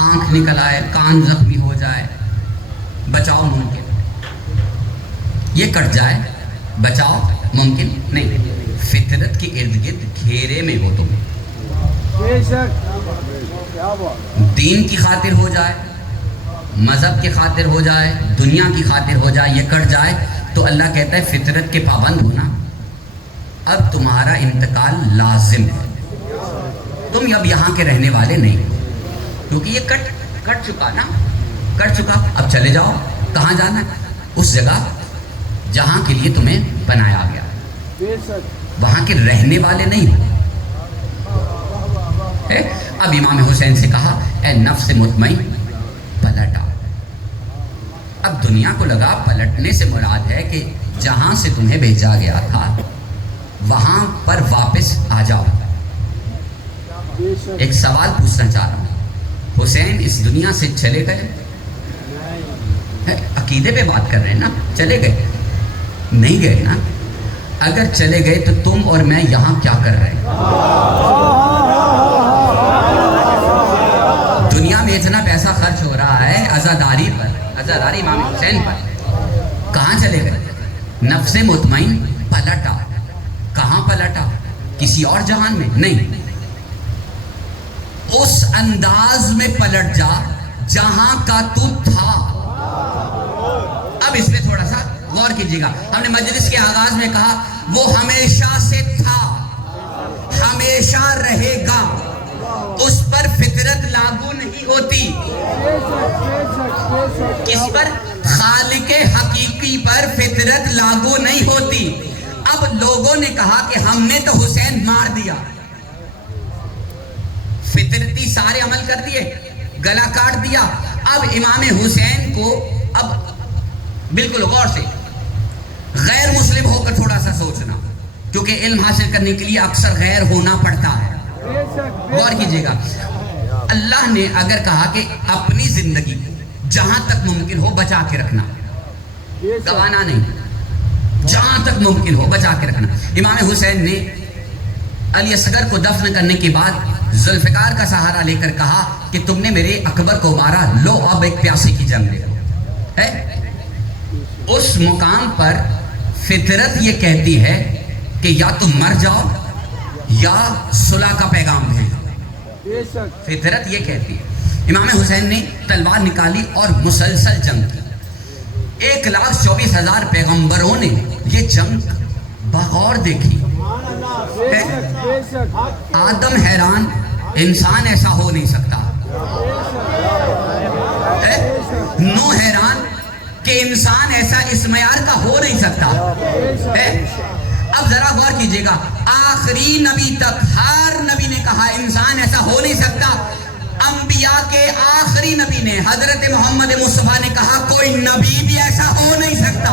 آنکھ نکل آئے، کان زخمی ہو جائے، بچاؤ ممکن۔ یہ کٹ جائے، بچاؤ ممکن نہیں۔ فطرت کے ارد گرد گھیرے میں ہو تم. بے شک. کیا بات. دین کی خاطر ہو جائے, مذہب کی خاطر ہو جائے, دنیا کی خاطر ہو جائے, یہ کٹ جائے تو اللہ کہتا ہے فطرت کے پابند ہونا. اب تمہارا انتقال لازم ہے, تم اب یہاں کے رہنے والے نہیں, کیونکہ یہ کٹ چکا نا, کٹ چکا. اب چلے جاؤ. کہاں جانا ہے؟ اس جگہ جہاں کے لیے تمہیں بنایا گیا, بے شک. وہاں کے رہنے والے نہیں ہو. اب امام حسین سے کہا اے نفس مطمئن پلٹ آؤ. اب دنیا کو لگا پلٹنے سے مراد ہے کہ جہاں سے تمہیں بھیجا گیا تھا وہاں پر واپس آ جاؤ. ایک سوال پوچھنا چاہ رہا ہوں, حسین اس دنیا سے چلے گئے؟ عقیدے پہ بات کر رہے ہیں نا, چلے گئے نہیں گئے نا. اگر چلے گئے تو تم اور میں یہاں کیا کر رہے ہیں؟ دنیا میں اتنا پیسہ خرچ ہو رہا ہے عزاداری پر, عزاداری امام حسین پر. کہاں چلے گئے؟ نفس مطمئن پلٹا. کہاں پلٹا؟ کسی اور جہان میں نہیں, اس انداز میں پلٹ جا جہاں کا تو تھا. اب اس میں تھوڑا سا غور کیجیے گا. ہم نے مجلس کے آغاز میں کہا وہ ہمیشہ سے تھا, ہمیشہ رہے گا, اس پر فطرت لاگو نہیں ہوتی. کس پر؟ خالق حقیقی پر فطرت لاگو نہیں ہوتی. اب لوگوں نے کہا کہ ہم نے تو حسین مار دیا, فطرتی سارے عمل کر دیے, گلا کاٹ دیا. اب امام حسین کو اب بالکل غور سے غیر مسلم ہو کر تھوڑا سا سوچنا, کیونکہ علم حاصل کرنے کے لیے اکثر غیر ہونا پڑتا ہے. غور کیجیے گا. اللہ نے اگر کہا کہ اپنی زندگی جہاں تک ممکن ہو بچا کے رکھنا, گوانا نہیں, جہاں تک ممکن ہو بچا کے رکھنا. امام حسین نے علی اصغر کو دفن کرنے کے بعد ذوالفقار کا سہارا لے کر کہا کہ تم نے میرے اکبر کو مارا, لو اب ایک پیاسے کی جنگ لے لو. اس مقام پر فطرت یہ کہتی ہے کہ یا تم مر جاؤ یا صلح کا پیغام بھیجو. فطرت یہ کہتی ہے. امام حسین نے تلوار نکالی اور مسلسل جنگ کی. 1,24,000 پیغمبروں نے یہ جنگ بغور دیکھی. آدم حیران, انسان ایسا ہو نہیں سکتا. نوح حیران کہ انسان ایسا اس معیار کا ہو نہیں سکتا. اب ذرا غور کیجئے گا, آخری نبی تک ہر نبی نے کہا انسان ایسا ہو نہیں سکتا. انبیاء کے آخری نبی نے حضرت محمد مصطفیٰ نے کہا کوئی نبی بھی ایسا ہو نہیں سکتا,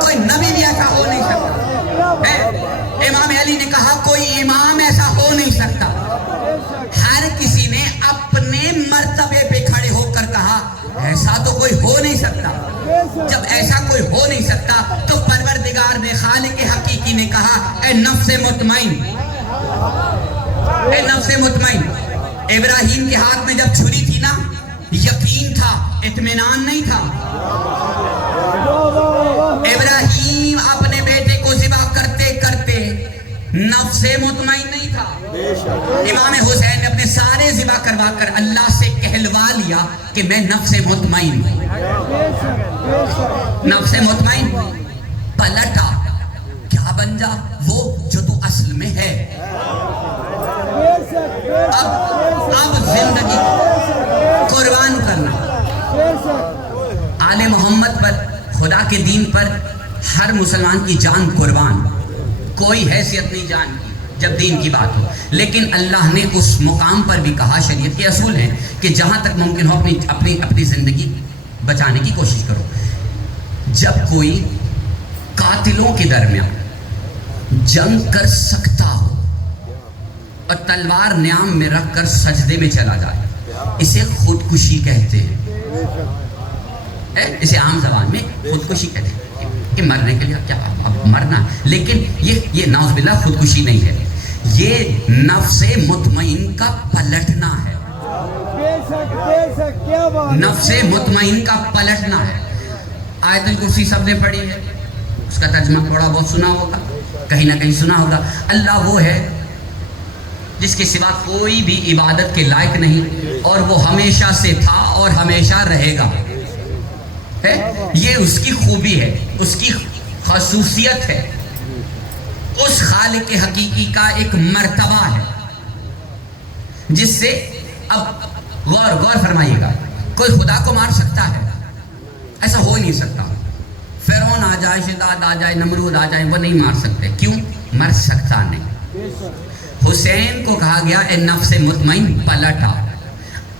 کوئی نبی بھی ایسا ہو نہیں سکتا. امام علی نے کہا کوئی امام ایسا ہو نہیں سکتا. ہر کسی نے اپنے مرتبے پہ کھڑے ہو کر کہا ایسا تو کوئی ہو نہیں سکتا. جب ایسا کوئی ہو نہیں سکتا تو پروردگار نے, خالق حقیقی نے کہا اے نفس مطمئن, اے نفس مطمئن. ابراہیم کے ہاتھ میں جب چھری تھی نا, یقین تھا, اطمینان نہیں تھا. ابراہیم اپنے بیٹے کو ذبح کرتے کرتے نفس مطمئن نہیں تھا. امام حسین نے اپنے سارے ذبح کروا کر اللہ سے کہلوا لیا کہ میں نفس مطمئن ہوں. نفس مطمئن پلٹا, کیا بن جا وہ جو تو اصل میں ہے. اب زندگی قربان کرنا, آل محمد پر, خدا کے دین پر ہر مسلمان کی جان قربان, کوئی حیثیت نہیں جان کی جب دین کی بات ہو. لیکن اللہ نے اس مقام پر بھی کہا, شریعت کے اصول ہیں کہ جہاں تک ممکن ہو اپنی زندگی بچانے کی کوشش کرو. جب کوئی قاتلوں کے درمیان جنگ کر سکتا ہو اور تلوار نیام میں رکھ کر سجدے میں چلا جائے, اسے خودکشی کہتے ہیں. اسے عام زبان میں خودکشی کہتے ہیں کہ مرنے کے لیے کیا اب مرنا, لیکن یہ نعوذ باللہ خودکشی نہیں ہے, یہ نفس مطمئن کا پلٹنا ہے. نفس مطمئن کا پلٹنا ہے. آیت الکرسی سب نے پڑھی ہے, اس کا ترجمہ تھوڑا بہت سنا ہوگا. کہیں نہ کہیں سنا ہوگا. اللہ وہ ہے جس کے سوا کوئی بھی عبادت کے لائق نہیں اور وہ ہمیشہ سے تھا اور ہمیشہ رہے گا. یہ اس کی خوبی ہے, اس کی خصوصیت ہے, اس خالق حقیقی کا ایک مرتبہ ہے جس سے اب غور فرمائیے گا, کوئی خدا کو مار سکتا ہے؟ ایسا ہو ہی نہیں سکتا. فرعون آ جائے, شداد آ جائے, نمرود آ جائے, وہ نہیں مار سکتے. کیوں؟ مر سکتا نہیں. حسین کو کہا گیا اے نفس مطمئن پلٹ آ.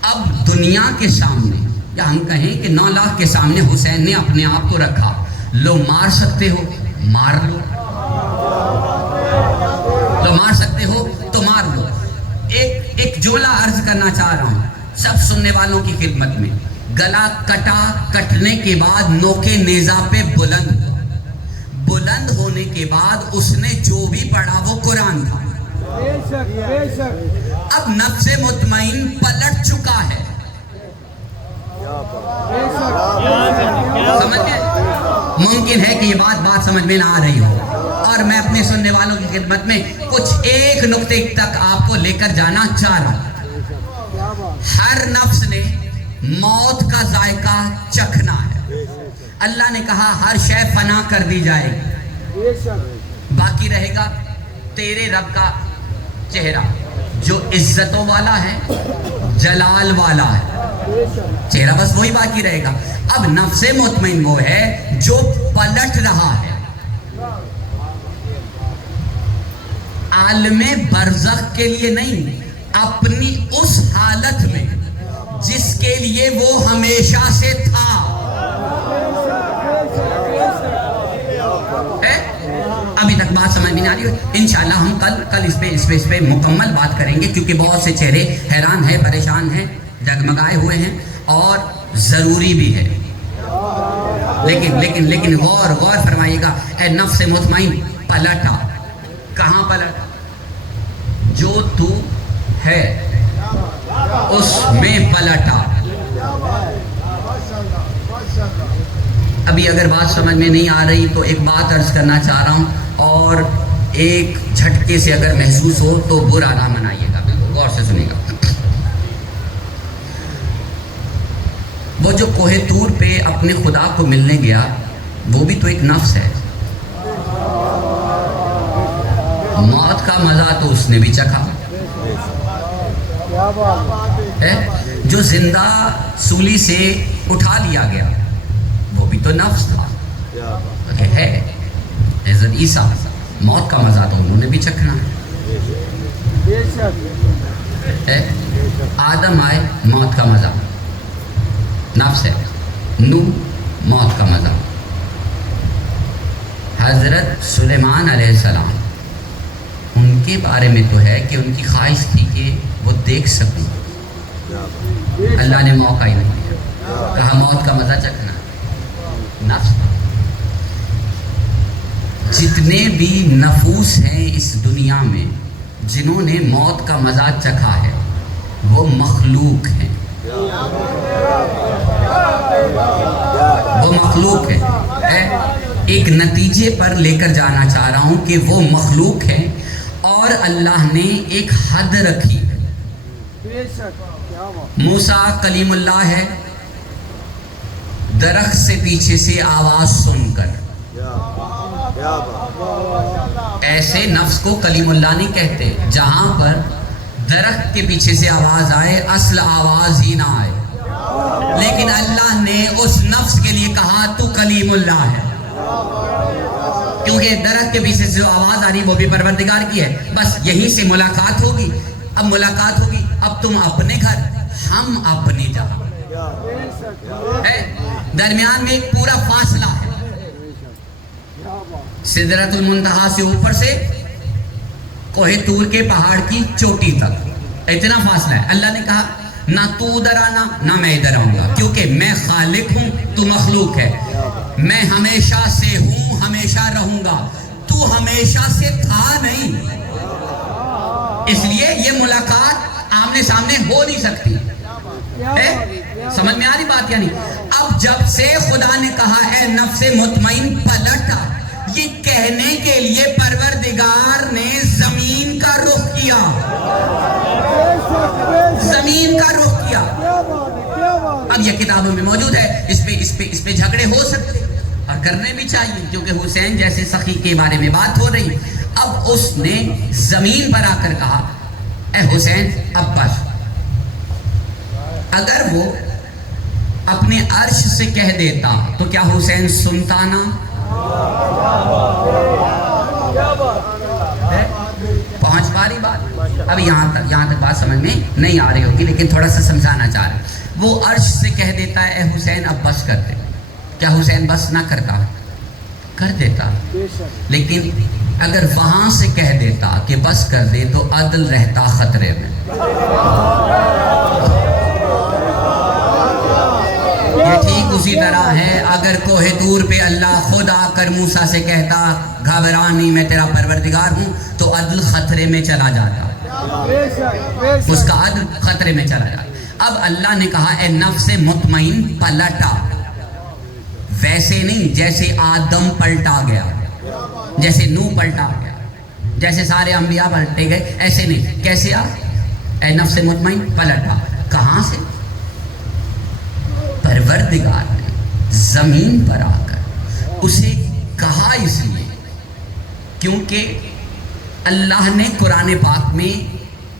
اب دنیا کے سامنے یا ہم کہیں کہ 9 لاکھ کے سامنے حسین نے اپنے آپ کو رکھا. لو مار سکتے ہو مار لو, لو مار سکتے ہو تو مار لو. ایک جملہ عرض کرنا چاہ رہا ہوں سب سننے والوں کی خدمت میں. گلا کٹا, کٹنے کے بعد نوکے نیزہ پہ بلند ہونے کے بعد اس نے جو بھی پڑھا وہ قرآن تھا. بے شک بے شک. اب نفس مطمئن پلٹ چکا ہے. سمجھ گئے؟ ممکن ہے کہ یہ بات سمجھ میں نہ آ رہی ہو, اور میں اپنے سننے والوں کی خدمت میں کچھ ایک نقطے تک آپ کو لے کر جانا چاہ رہا ہوں. ہر نفس نے موت کا ذائقہ چکھنا ہے. اللہ نے کہا ہر شے فنا کر دی جائے گی, باقی رہے گا تیرے رب کا چہرہ جو عزتوں والا ہے, جلال والا ہے. چہرہ بس وہی باقی رہے گا. اب نفس مطمئن وہ ہے جو پلٹ رہا ہے. عالم برزخ کے لیے نہیں, اپنی اس حالت میں جس کے لیے وہ ہمیشہ سے تھا. ابھی تک بات سمجھ میں نہیں آ رہی. انشاءاللہ ہم کل اس پہ مکمل بات کریں گے, کیونکہ بہت سے چہرے حیران ہیں, پریشان ہیں, جگمگائے ہوئے ہیں, اور ضروری بھی ہے. لیکن غور فرمائیے گا. اے نفس مطمئن پلٹا. کہاں پلٹا؟ جو تو ہے اس میں پلٹا. ابھی اگر بات سمجھ میں نہیں آ رہی تو ایک بات عرض کرنا چاہ رہا ہوں, اور ایک جھٹکے سے اگر محسوس ہو تو برا نہ منائیے گا. بالکل غور سے سنیے گا. وہ جو کوہ طور پہ اپنے خدا کو ملنے گیا وہ بھی تو ایک نفس ہے. موت کا مزہ تو اس نے بھی چکھا. جو زندہ سولی سے اٹھا لیا گیا وہ بھی تو نفس تھا. ہے حضرت عیسیٰ, موت کا مزہ تو انہوں نے بھی چکھنا ہے. آدم آئے, موت کا مزہ نفس ہے. نوح, موت کا مزہ. حضرت سلیمان علیہ السلام, ان کے بارے میں تو ہے کہ ان کی خواہش تھی کہ وہ دیکھ سکیں. اللہ نے موقع ہی نہیں دیا, کہا موت کا مزہ چکھنا. نفس. جتنے بھی نفوس ہیں اس دنیا میں جنہوں نے موت کا مزہ چکھا ہے وہ مخلوق ہیں. وہ مخلوق ہے. ایک نتیجے پر لے کر جانا چاہ رہا ہوں کہ وہ مخلوق ہیں اور اللہ نے ایک حد رکھی ہے. موسیٰ کلیم اللہ ہے, درخت سے پیچھے سے آواز سن کر. ایسے نفس کو کلیم اللہ نہیں کہتے جہاں پر درخت کے پیچھے سے آواز آئے, اصل آواز ہی نہ آئے. لیکن اللہ نے اس نفس کے لیے کہا تو کلیم اللہ ہے, کیونکہ درخت کے پیچھے سے جو آواز آ رہی وہ بھی پروردگار کی ہے. بس یہیں سے ملاقات ہوگی. اب ملاقات ہوگی, اب تم اپنے گھر, ہم اپنی جگہ. درمیان میں ایک پورا فاصلہ ہے. سدرۃ المنتہا سے اوپر سے کوہ طور کے پہاڑ کی چوٹی تک اتنا فاصلہ ہے. اللہ نے کہا نہ تو ادھر آنا نہ میں ادھر آؤں گا, کیونکہ میں خالق ہوں, تو مخلوق ہے. میں ہمیشہ سے ہوں, ہمیشہ رہوں گا, تو ہمیشہ سے تھا نہیں. اس لیے یہ ملاقات آمنے سامنے ہو نہیں سکتی. سمجھ میں آ رہی بات؟ یعنی اب جب سے خدا نے کہا اے نفس مطمئن پلٹا, کہ کہنے کے لیے پروردگار نے زمین کا رخ کیا، زمین کا رخ کیا۔ اب یہ کتابوں میں موجود ہے، اس پہ جھگڑے ہو سکتے اور کرنے بھی چاہیے، کیونکہ حسین جیسے سخی کے بارے میں بات ہو رہی۔ اب اس نے زمین پر آ کر کہا اے حسین اب بس۔ اگر وہ اپنے عرش سے کہہ دیتا تو کیا حسین سنتا نا؟ پہنچ پا رہی بات؟ اب یہاں تک بات سمجھ میں نہیں آ رہی ہوگی، لیکن تھوڑا سا سمجھانا چاہ رہے۔ وہ عرش سے کہہ دیتا ہے اے حسین اب بس کر دے، کیا حسین بس نہ کرتا؟ کر دیتا۔ لیکن اگر وہاں سے کہہ دیتا کہ بس کر دے تو عدل رہتا خطرے میں۔ یہ ٹھیک اسی طرح ہے اگر کوہ دور پہ اللہ خود آ کر موسیٰ سے کہتا گھبرا نہیں میں تیرا پروردگار ہوں، تو عدل خطرے میں چلا جاتا، اس کا عدل خطرے میں چلا جاتا۔ اب اللہ نے کہا اے نفس مطمئن پلٹا، ویسے نہیں جیسے آدم پلٹا گیا، جیسے نوح پلٹا گیا، جیسے سارے انبیاء پلٹے گئے، ایسے نہیں۔ کیسے اے نفس مطمئن پلٹا، کہاں سے؟ پروردگار نے زمین پر آ کر اسے کہا، اس لیے کیونکہ اللہ نے قرآن پاک میں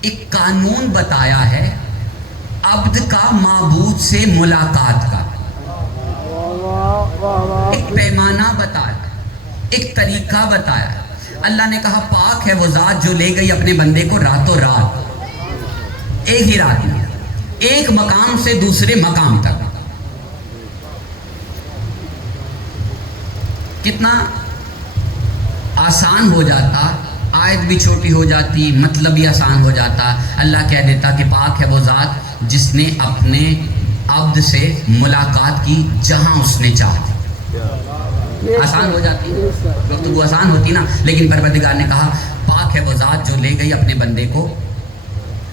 ایک قانون بتایا ہے عبد کا معبود سے ملاقات کا، ایک پیمانہ بتایا، ایک طریقہ بتایا۔ اللہ نے کہا پاک ہے وہ ذات جو لے گئی اپنے بندے کو راتوں رات، ایک ہی رات میں، ایک مقام سے دوسرے مقام تک۔ کتنا آسان ہو جاتا، آیت بھی چھوٹی ہو جاتی، مطلب بھی آسان ہو جاتا۔ اللہ کہہ دیتا کہ پاک ہے وہ ذات جس نے اپنے عبد سے ملاقات کی جہاں اس نے چاہا۔ آسان ہو جاتی، گفتگو آسان ہوتی نا، لیکن پروردگار نے کہا پاک ہے وہ ذات جو لے گئی اپنے بندے کو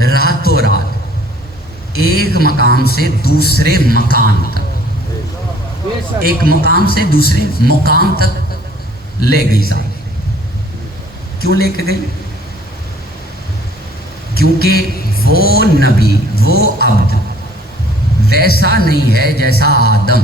راتوں رات ایک مقام سے دوسرے مقام تک، ایک مقام سے دوسرے مقام تک لے گئی ذات۔ کیوں لے کے گئی؟ کیونکہ وہ نبی، وہ عبد ویسا نہیں ہے جیسا آدم،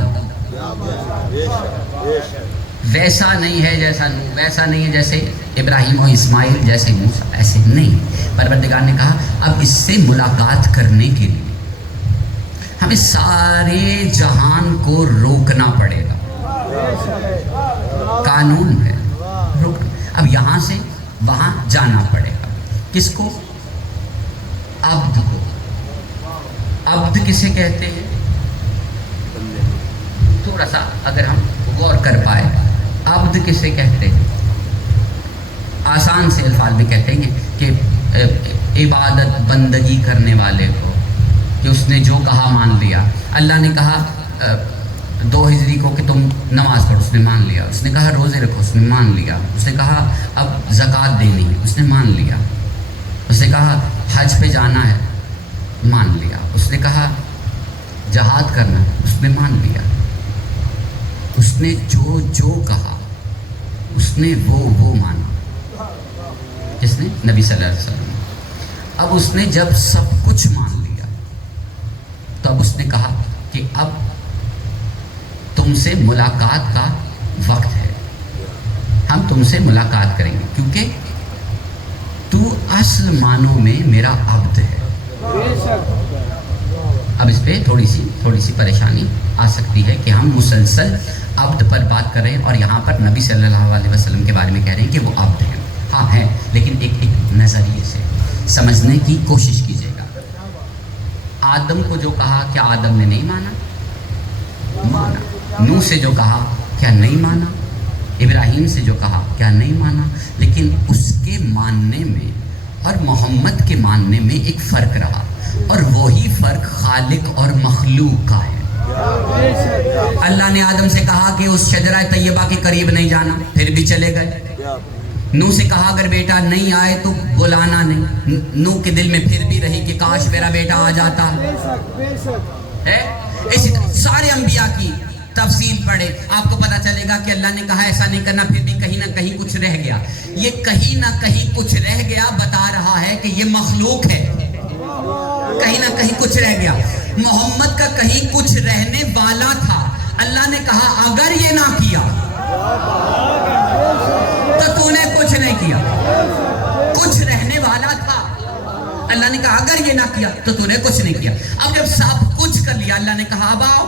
ویسا نہیں ہے جیسا نوح، ویسا نہیں ہے جیسے ابراہیم اور اسماعیل، جیسے موسیٰ، ایسے نہیں۔ پروردگار نے کہا اب اس سے ملاقات کرنے کے لیے ہمیں سارے جہان کو روکنا پڑے گا، قانون ہے روکنا۔ اب یہاں سے وہاں جانا پڑے گا، کس کو؟ عبد کو۔ عبد کسے کہتے ہیں؟ تھوڑا سا اگر ہم غور کر پائے، عبد کسے کہتے ہیں؟ آسان سے الفاظ میں کہتے ہیں کہ عبادت بندگی کرنے والے کو، کہ اس نے جو کہا مان لیا۔ اللہ نے کہا 2 ہجری کو کہ تم نماز پڑھو، اس نے مان لیا۔ اس نے کہا روزے رکھو، اس نے مان لیا۔ اس نے کہا اب زکوٰۃ دینی ہے، اس نے مان لیا۔ اس نے کہا حج پہ جانا ہے، مان لیا۔ اس نے کہا جہاد کرنا ہے، اس نے مان لیا۔ اس نے جو کہا اس نے وہ مانا، جس نے نبی صلی اللہ علیہ وسلم۔ اب اس نے جب سب کچھ مان لیا تو اب اس نے کہا کہ اب تم سے ملاقات کا وقت ہے، ہم تم سے ملاقات کریں گے، کیونکہ تو اصل معنوں میں میرا عبد ہے۔ اب اس پہ تھوڑی سی پریشانی آ سکتی ہے کہ ہم مسلسل عبد پر بات کر رہے ہیں اور یہاں پر نبی صلی اللہ علیہ وسلم کے بارے میں کہہ رہے ہیں کہ وہ عبد ہیں۔ ہاں ہیں، لیکن ایک نظریے سے سمجھنے کی کوشش کیجیے گا۔ آدم کو جو کہا کیا آدم نے نہیں مانا؟ نوح سے جو کہا کیا نہیں مانا؟ ابراہیم سے جو کہا کیا نہیں مانا؟ لیکن اس کے ماننے میں اور محمد کے ماننے میں ایک فرق رہا، اور وہی فرق خالق اور مخلوق کا ہے۔ اللہ نے آدم سے کہا کہ اس شجرہ طیبہ کے قریب نہیں جانا، پھر بھی چلے گئے۔ نوح سے کہا اگر بیٹا نہیں آئے تو بلانا نہیں، نوح کے دل میں پھر بھی رہی کہ کاش میرا بیٹا آ جاتا ہے۔ اسی طرح سارے انبیاء کی تفصیل پڑھے آپ کو پتا چلے گا کہ اللہ نے کہا ایسا نہیں کرنا، پھر بھی کہیں نہ کہیں کچھ رہ گیا. یہ کہیں نہ کہیں کچھ رہ گیا بتا رہا ہے کہ یہ مخلوق ہے. کہیں نہ کہیں کچھ رہ گیا. محمد کا کہیں کچھ رہنے والا تھا. اللہ نے کہا اگر یہ نہ کیا تو تو نے کچھ نہیں کیا. کچھ رہنے والا تھا. اللہ نے کہا اگر یہ نہ کیا تو تو نے کچھ نہیں کیا. اب جب سب کچھ کر لیا اللہ نے کہا اب آؤ،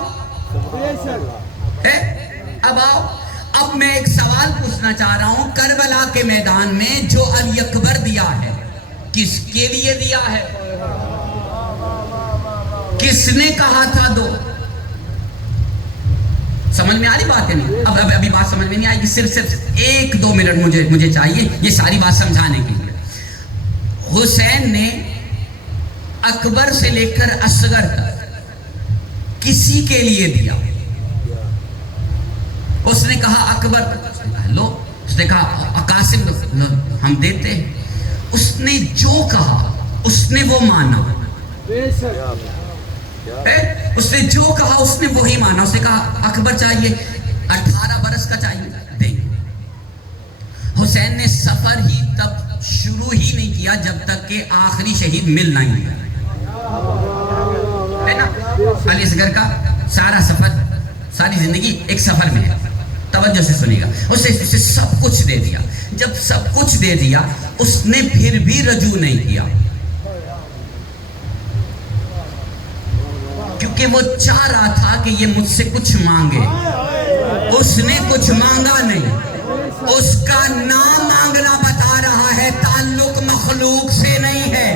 اب آؤ. اب میں ایک سوال پوچھنا چاہ رہا ہوں. کربلا کے میدان میں جو علی اکبر دیا ہے کس کے لیے دیا ہے؟ کس نے کہا تھا دو؟ سمجھ میں آ رہی بات ہے نہیں؟ اب ابھی بات سمجھ میں نہیں آئے گی. صرف 1-2 منٹ مجھے چاہیے یہ ساری بات سمجھانے کے لیے. حسین نے اکبر سے لے کر اصغر تک کسی کے لیے دیا. اس نے کہا اکبر لو، اس نے کہا قاسم لو، ہم دیتے ہیں. اس نے جو کہا اس نے وہ مانا. اس نے جو کہا اس نے وہی مانا. اس نے کہا اکبر چاہیے 18 برس کا چاہیے دیں. حسین نے سفر ہی تب شروع ہی نہیں کیا جب تک کہ آخری شہید مل نہیں گیا. ہے نا؟ علی اصغر کا سارا سفر، ساری زندگی ایک سفر میں ہے. توجہ سے سنیے گا. اسے سب کچھ دے دیا. جب سب کچھ دے دیا اس نے پھر بھی رجوع نہیں کیا، کیونکہ وہ چاہ رہا تھا کہ یہ مجھ سے کچھ مانگے. اس نے کچھ مانگا نہیں. اس کا نام مانگنا بتا رہا ہے تعلق مخلوق سے نہیں ہے.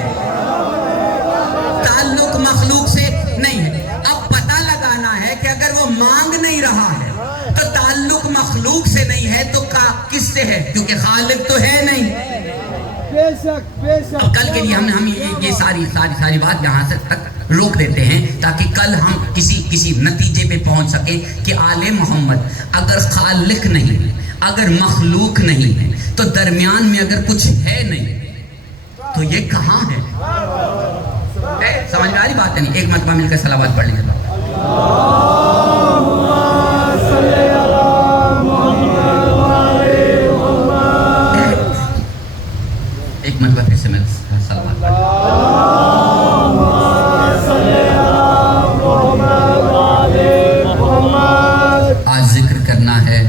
تعلق مخلوق سے نہیں ہے. اب پتہ لگانا ہے کہ اگر وہ مانگ نہیں رہا ہے تو تعلق مخلوق سے نہیں ہے تو کس سے ہے؟ کیونکہ خالق تو ہے نہیں. بے شک بے شک. کل کے لیے ہم یہ ساری بات یہاں سے تک روک دیتے ہیں تاکہ کل ہم کسی نتیجے پہ پہنچ سکیں کہ آل محمد اگر خالق نہیں ہے، اگر مخلوق نہیں ہے تو درمیان میں اگر کچھ ہے نہیں تو یہ کہاں ہے؟ سمجھ میں آ رہی بات ہے نہیں؟ ایک مرتبہ مل کر صلوات پڑھ لیجیے. ایک مرتبہ پھر سے میں صلوات پڑھ. آج ذکر کرنا ہے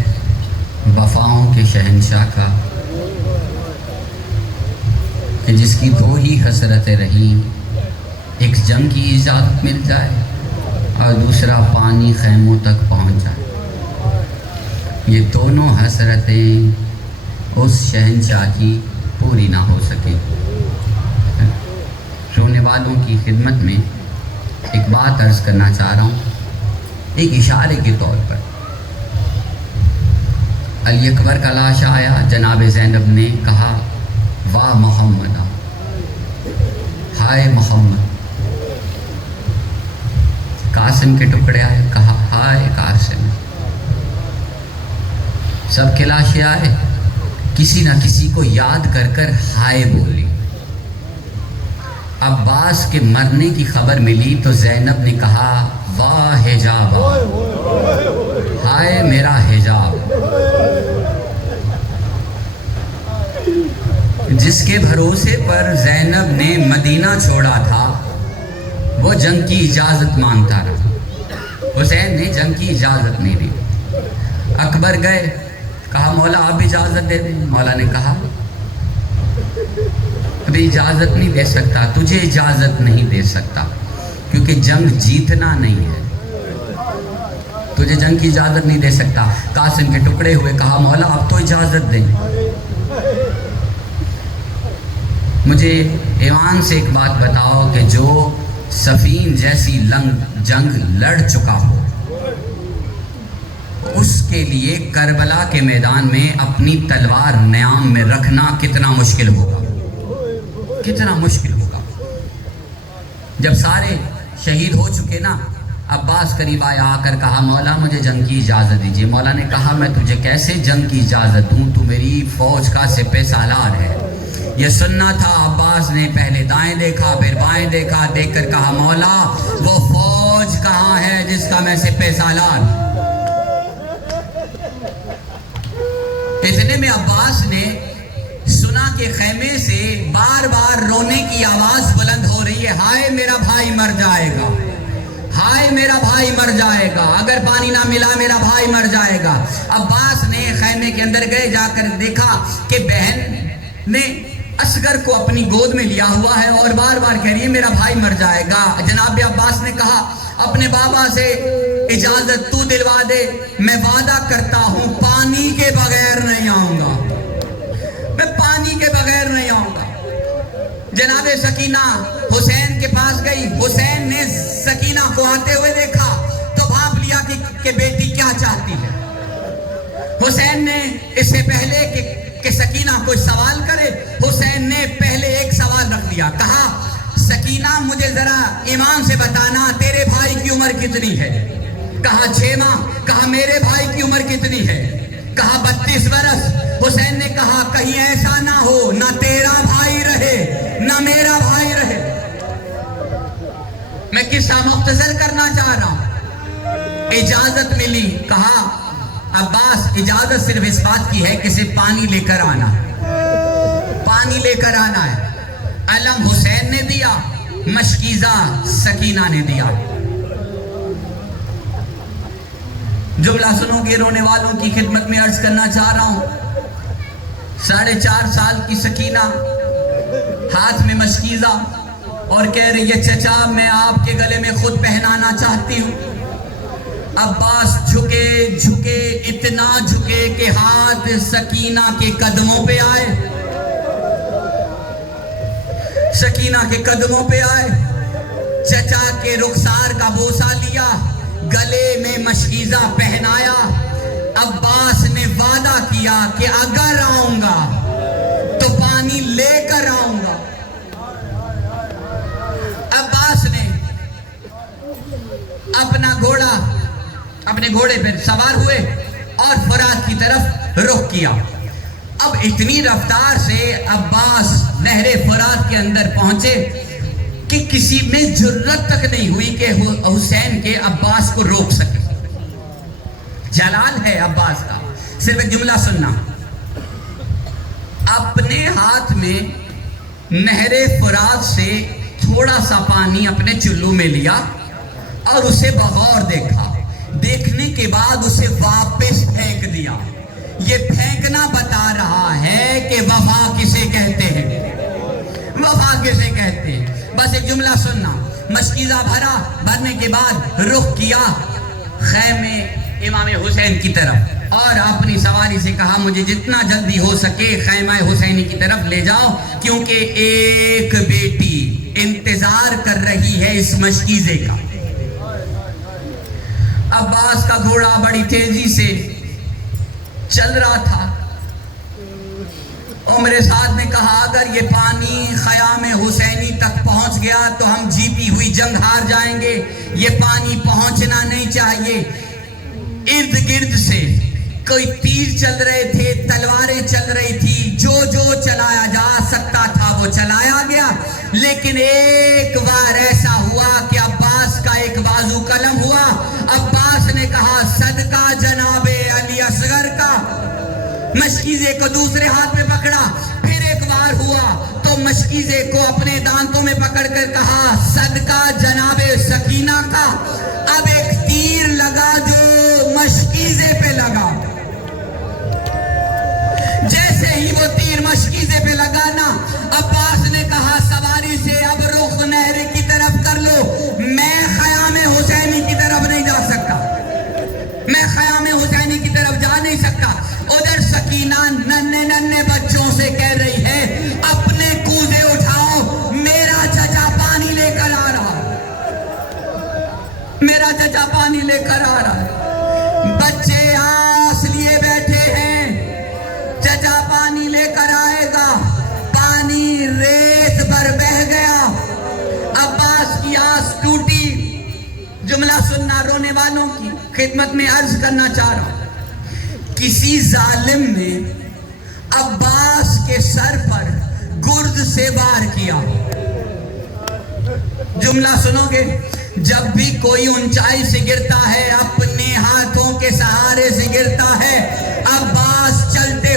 وفاؤں کے شہنشاہ کا کہ جس کی 2 ہی حسرتیں رہیں، ایک جنگ کی اجازت مل جائے اور دوسرا پانی خیموں تک پہنچ جائے. یہ دونوں حسرتیں اس شہنشاہ کی پوری نہ ہو سکیں. رونے والوں کی خدمت میں ایک بات عرض کرنا چاہ رہا ہوں، ایک اشارے کے طور پر. علی اکبر کا لاش آیا، جناب زینب نے کہا واہ محمد، ہائے محمد. قاسم کے ٹکڑے آئے، کہا ہائے قاسم. سب کے لاشیں آئے، کسی نہ کسی کو یاد کر کر ہائے بولی. عباس کے مرنے کی خبر ملی تو زینب نے کہا واہ حجاب، ہائے میرا حجاب. جس کے بھروسے پر زینب نے مدینہ چھوڑا تھا وہ جنگ کی اجازت مانگتا رہا. حسین نے جنگ کی اجازت نہیں دی. اکبر گئے، کہا مولا آپ اجازت دے دیں. مولا نے کہا ابھی اجازت نہیں دے سکتا، تجھے اجازت نہیں دے سکتا کیونکہ جنگ جیتنا نہیں ہے، تجھے جنگ کی اجازت نہیں دے سکتا. قاسم کے ٹکڑے ہوئے، کہا مولا آپ تو اجازت دیں. مجھے ایوان سے ایک بات بتاؤ کہ جو صفین جیسی جنگ لڑ چکا ہو اس کے لیے کربلا کے میدان میں اپنی تلوار نیام میں رکھنا کتنا مشکل ہوگا، کتنا مشکل ہوگا. جب سارے شہید ہو چکے نا، عباس قریب آیا، آ کر کہا مولا مجھے جنگ کی اجازت دیجیے. مولا نے کہا میں تجھے کیسے جنگ کی اجازت دوں، تو میری فوج کا سپہ سالار ہے. یہ سننا تھا. عباس نے پہلے دائیں دیکھا پھر بائیں دیکھا، دیکھ کر کہا مولا وہ فوج کہاں ہے جس کا میں سپہ سالار. اتنے میں عباس نے سنا کہ خیمے سے بار بار رونے کی آواز بلند ہو رہی ہے، ہائے میرا بھائی مر جائے گا، ہائے میرا بھائی مر جائے گا، اگر پانی نہ ملا میرا بھائی مر جائے گا۔ عباس نے خیمے کے اندر گئے، جا کر دیکھا کہ بہن نے اصغر کو اپنی گود میں لیا ہوا ہے اور بار بار کہہ رہی ہے میرا بھائی مر جائے گا۔ جناب عباس نے کہا اپنے بابا سے اجازت تو دلوا دے، میں وعدہ کرتا ہوں پانی کے بغیر نہیں آؤں گا، میں پانی کے بغیر نہیں آؤں گا۔ جناب سکینہ حسین کے پاس گئی، حسین نے سکینہ کو آتے ہوئے دیکھا تو بھاپ لیا کہ بیٹی کیا چاہتی ہے۔ حسین نے اس سے پہلے کہ سکینہ کوئی سوال کرے، حسین نے پہلے ایک سوال رکھ لیا، کہا سکینہ مجھے ذرا ایمان سے بتانا تیرے بھائی کی عمر کتنی ہے؟ کہا 6 ماہ۔ کہا میرے بھائی کی عمر کتنی ہے؟ کہا 32 برس۔ حسین نے کہا کہیں ایسا نہ ہو نہ تیرا بھائی رہے نہ میرا بھائی رہے۔ میں قصہ مختصر کرنا چاہ رہا ہوں۔ اجازت ملی، کہا عباس اجازت صرف اس بات کی ہے کہ صرف پانی لے کر آنا، پانی لے کر آنا ہے۔ علم حسین نے دیا، مشکیزہ سکینہ نے دیا۔ جملہ سنو گے رونے والوں کی خدمت میں عرض کرنا چاہ رہا ہوں۔ 4.5 سال کی سکینہ ہاتھ میں مشکیزہ اور کہہ رہی ہے چچا میں آپ کے گلے میں خود پہنانا چاہتی ہوں۔ عباس جھکے اتنا جھکے کہ ہاتھ سکینہ کے قدموں پہ آئے، سکینہ کے قدموں پہ آئے، چچا کے رخسار کا بوسہ لیا، گلے میں مشکیزہ پہنایا۔ عباس نے وعدہ کیا کہ اگر آؤں گا تو پانی لے کر آؤں گا۔ عباس نے اپنے گھوڑے پر سوار ہوئے اور فرات کی طرف رخ کیا۔ اب اتنی رفتار سے عباس نہر فرات کے اندر پہنچے کہ کسی میں جرت تک نہیں ہوئی کہ حسین کے عباس کو روک سکے۔ جلال ہے عباس کا۔ صرف ایک جملہ سننا، اپنے ہاتھ میں نہر فرات سے تھوڑا سا پانی اپنے چلو میں لیا اور اسے بغور دیکھا، دیکھنے کے بعد اسے واپس پھینک دیا۔ یہ پھینکنا بتا رہا ہے کہ وفا کسے کہتے ہیں، وفا کسے کہتے ہیں۔ بس ایک جملہ سننا، مشکیزہ بھرنے کے بعد رخ کیا خیمے امام حسین کی طرف اور اپنی سواری سے کہا مجھے جتنا جلدی ہو سکے خیمہ حسینی کی طرف لے جاؤ، کیونکہ ایک بیٹی انتظار کر رہی ہے اس مشکیزے کا۔ عباس کا گھوڑا بڑی تیزی سے چل رہا تھا۔ عمر سعد نے کہا اگر یہ پانی خیام حسینی تک پہنچ گیا تو ہم جیتی ہوئی جنگ ہار جائیں گے، یہ پانی پہنچنا نہیں چاہیے۔ ارد گرد سے کوئی تیر چل رہے تھے، تلواریں چل رہی تھی، جو چلایا جا سکتا تھا وہ چلایا گیا، لیکن ایک بار ایسا ہوا کہ عباس کا ایک بازو قلم ہوا۔ عباس نے کہا صدقہ جناب علی اصغر کا، مشکیزے کو دوسرے ہاتھ میں پکڑا، پھر ایک بار ہوا تو مشکیزے کو اپنے دانتوں میں پکڑ کر کہا صدقہ جناب سکینہ کا۔ اب ایک تیر لگا جو مشکیزے پہ لگا، جیسے ہی وہ تیر مشکیزے پہ لگا نا، عباس نے کہا سواری سے اب رخ نہر کی طرف کر لو، میں خیام حسینی کی طرف نہیں جا سکتا، میں خیام حسینی کی طرف جا نہیں سکتا۔ ادھر سکینہ ننھے بچوں سے کہہ رہی ہے اپنے کوزے اٹھاؤ، میرا چچا پانی لے کر آ رہا ہے، میرا چچا پانی لے کر آ رہا ہے۔ بچے آس لیے بیٹھے ہیں، چچا پانی لے کر آئے گا۔ پانی ریت پر بہہ گیا، عباس کی آس ٹوٹی۔ جملہ سننا رونے والوں کی خدمت میں عرض کرنا چاہ رہا ہوں، کسی ظالم نے عباس کے سر پر گرد سے وار کیا۔ جملہ سنو گے، جب بھی کوئی اونچائی سے گرتا ہے اپنے ہاتھوں کے سہارے سے گرتا ہے۔ عباس چلتے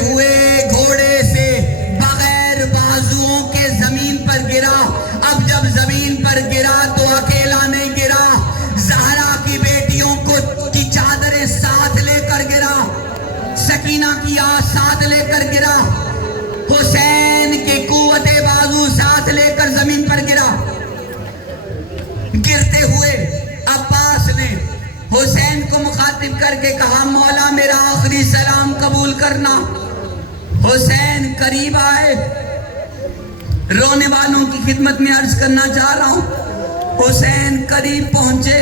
حسین کو مخاطب کر کے کہا مولا میرا آخری سلام قبول کرنا۔ حسین قریب آئے، رونے والوں کی خدمت میں عرض کرنا چاہ رہا ہوں، حسین قریب پہنچے،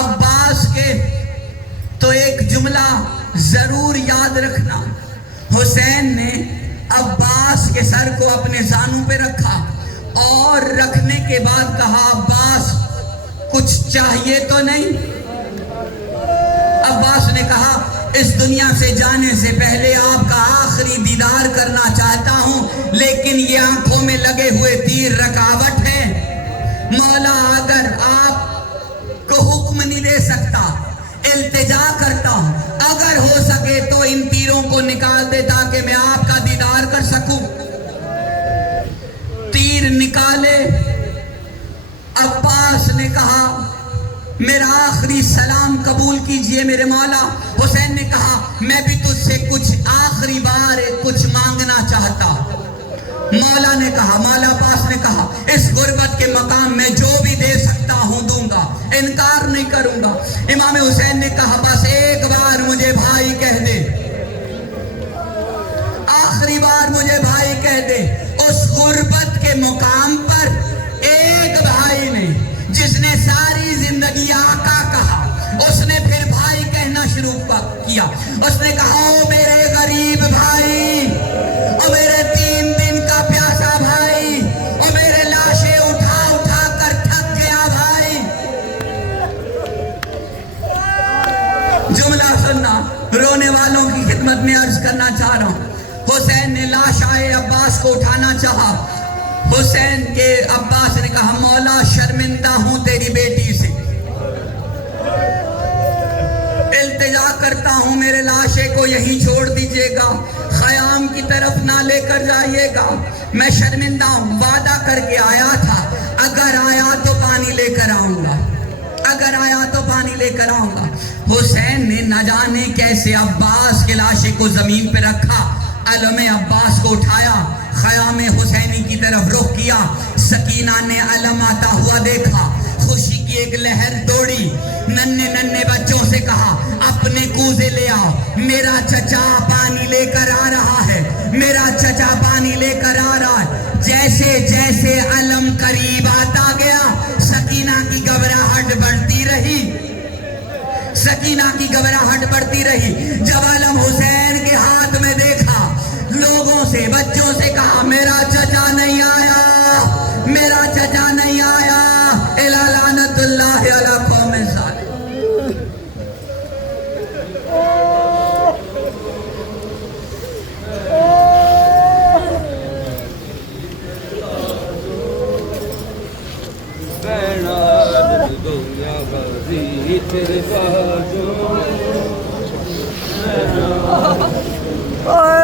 عباس کے تو ایک جملہ ضرور یاد رکھنا، حسین نے عباس کے سر کو اپنے زانوں پہ رکھا اور رکھنے کے بعد کہا عباس کچھ چاہیے تو نہیں؟ عباس نے کہا اس دنیا سے جانے سے پہلے آپ کا آخری دیدار کرنا چاہتا ہوں، لیکن یہ آنکھوں میں لگے ہوئے تیر رکاوٹ ہے، مولا اگر آپ کو حکم نہیں دے سکتا، التجا کرتا ہوں اگر ہو سکے تو ان تیروں کو نکال دے تاکہ میں آپ کا دیدار کر سکوں۔ تیر نکالے، عباس نے کہا میرا آخری سلام قبول کیجئے میرے مولا۔ حسین نے کہا میں بھی تجھ سے کچھ آخری بار کچھ مانگنا چاہتا۔ مولا نے کہا، مولا عباس نے کہا اس غربت کے مقام میں جو بھی دے سکتا ہوں دوں گا، انکار نہیں کروں گا۔ امام حسین نے کہا بس ایک بار مجھے بھائی کہہ دے، آخری بار مجھے بھائی کہہ دے۔ اس غربت کے مقام پر ایک بھائی نے جس نے ساری زندگی آقا کہا، اس نے پھر بھائی کہنا شروع کیا۔ اس نے کہا او میرے غریب بھائی، او میرے 3 دن کا پیاسا بھائی، او میرے لاشیں اٹھا اٹھا کر تھک گیا بھائی۔ جملہ سننا، رونے والوں کی خدمت میں عرض کرنا چاہ رہا ہوں۔ حسین نے لاش آئے عباس کو اٹھانا چاہا، حسین کے عباس نے کہا مولا شرمندہ ہوں تیری بیٹی سے، التجا کرتا ہوں میرے لاشے کو یہیں چھوڑ دیجئے گا، خیام کی طرف نہ لے کر جائیے گا، میں شرمندہ ہوں، وعدہ کر کے آیا تھا اگر آیا تو پانی لے کر آؤں گا، اگر آیا تو پانی لے کر آؤں گا۔ حسین نے نہ جانے کیسے عباس کے لاشے کو زمین پہ رکھا، علم عباس کو اٹھایا، خیام حسینی کی طرف رخ کیا۔ سکینہ نے علم آتا ہوا دیکھا، خوشی کی ایک لہر دوڑی، ننھے ننھے بچوں سے کہا اپنے کوزے لے آؤ، میرا چچا پانی لے کر آ رہا ہے، میرا چچا پانی لے کر آ رہا ہے۔ جیسے جیسے علم قریب آتا گیا سکینہ کی گھبراہٹ بڑھتی رہی، سکینہ کی گھبراہٹ بڑھتی رہی۔ جب علم حسین کے ہاتھ میں دیکھا، لوگوں سے بچوں سے کہا میرا چچا نہیں آیا، میرا چچا نہیں آیا، الا لعنت اللہ علی قوم ظالم۔ اوہ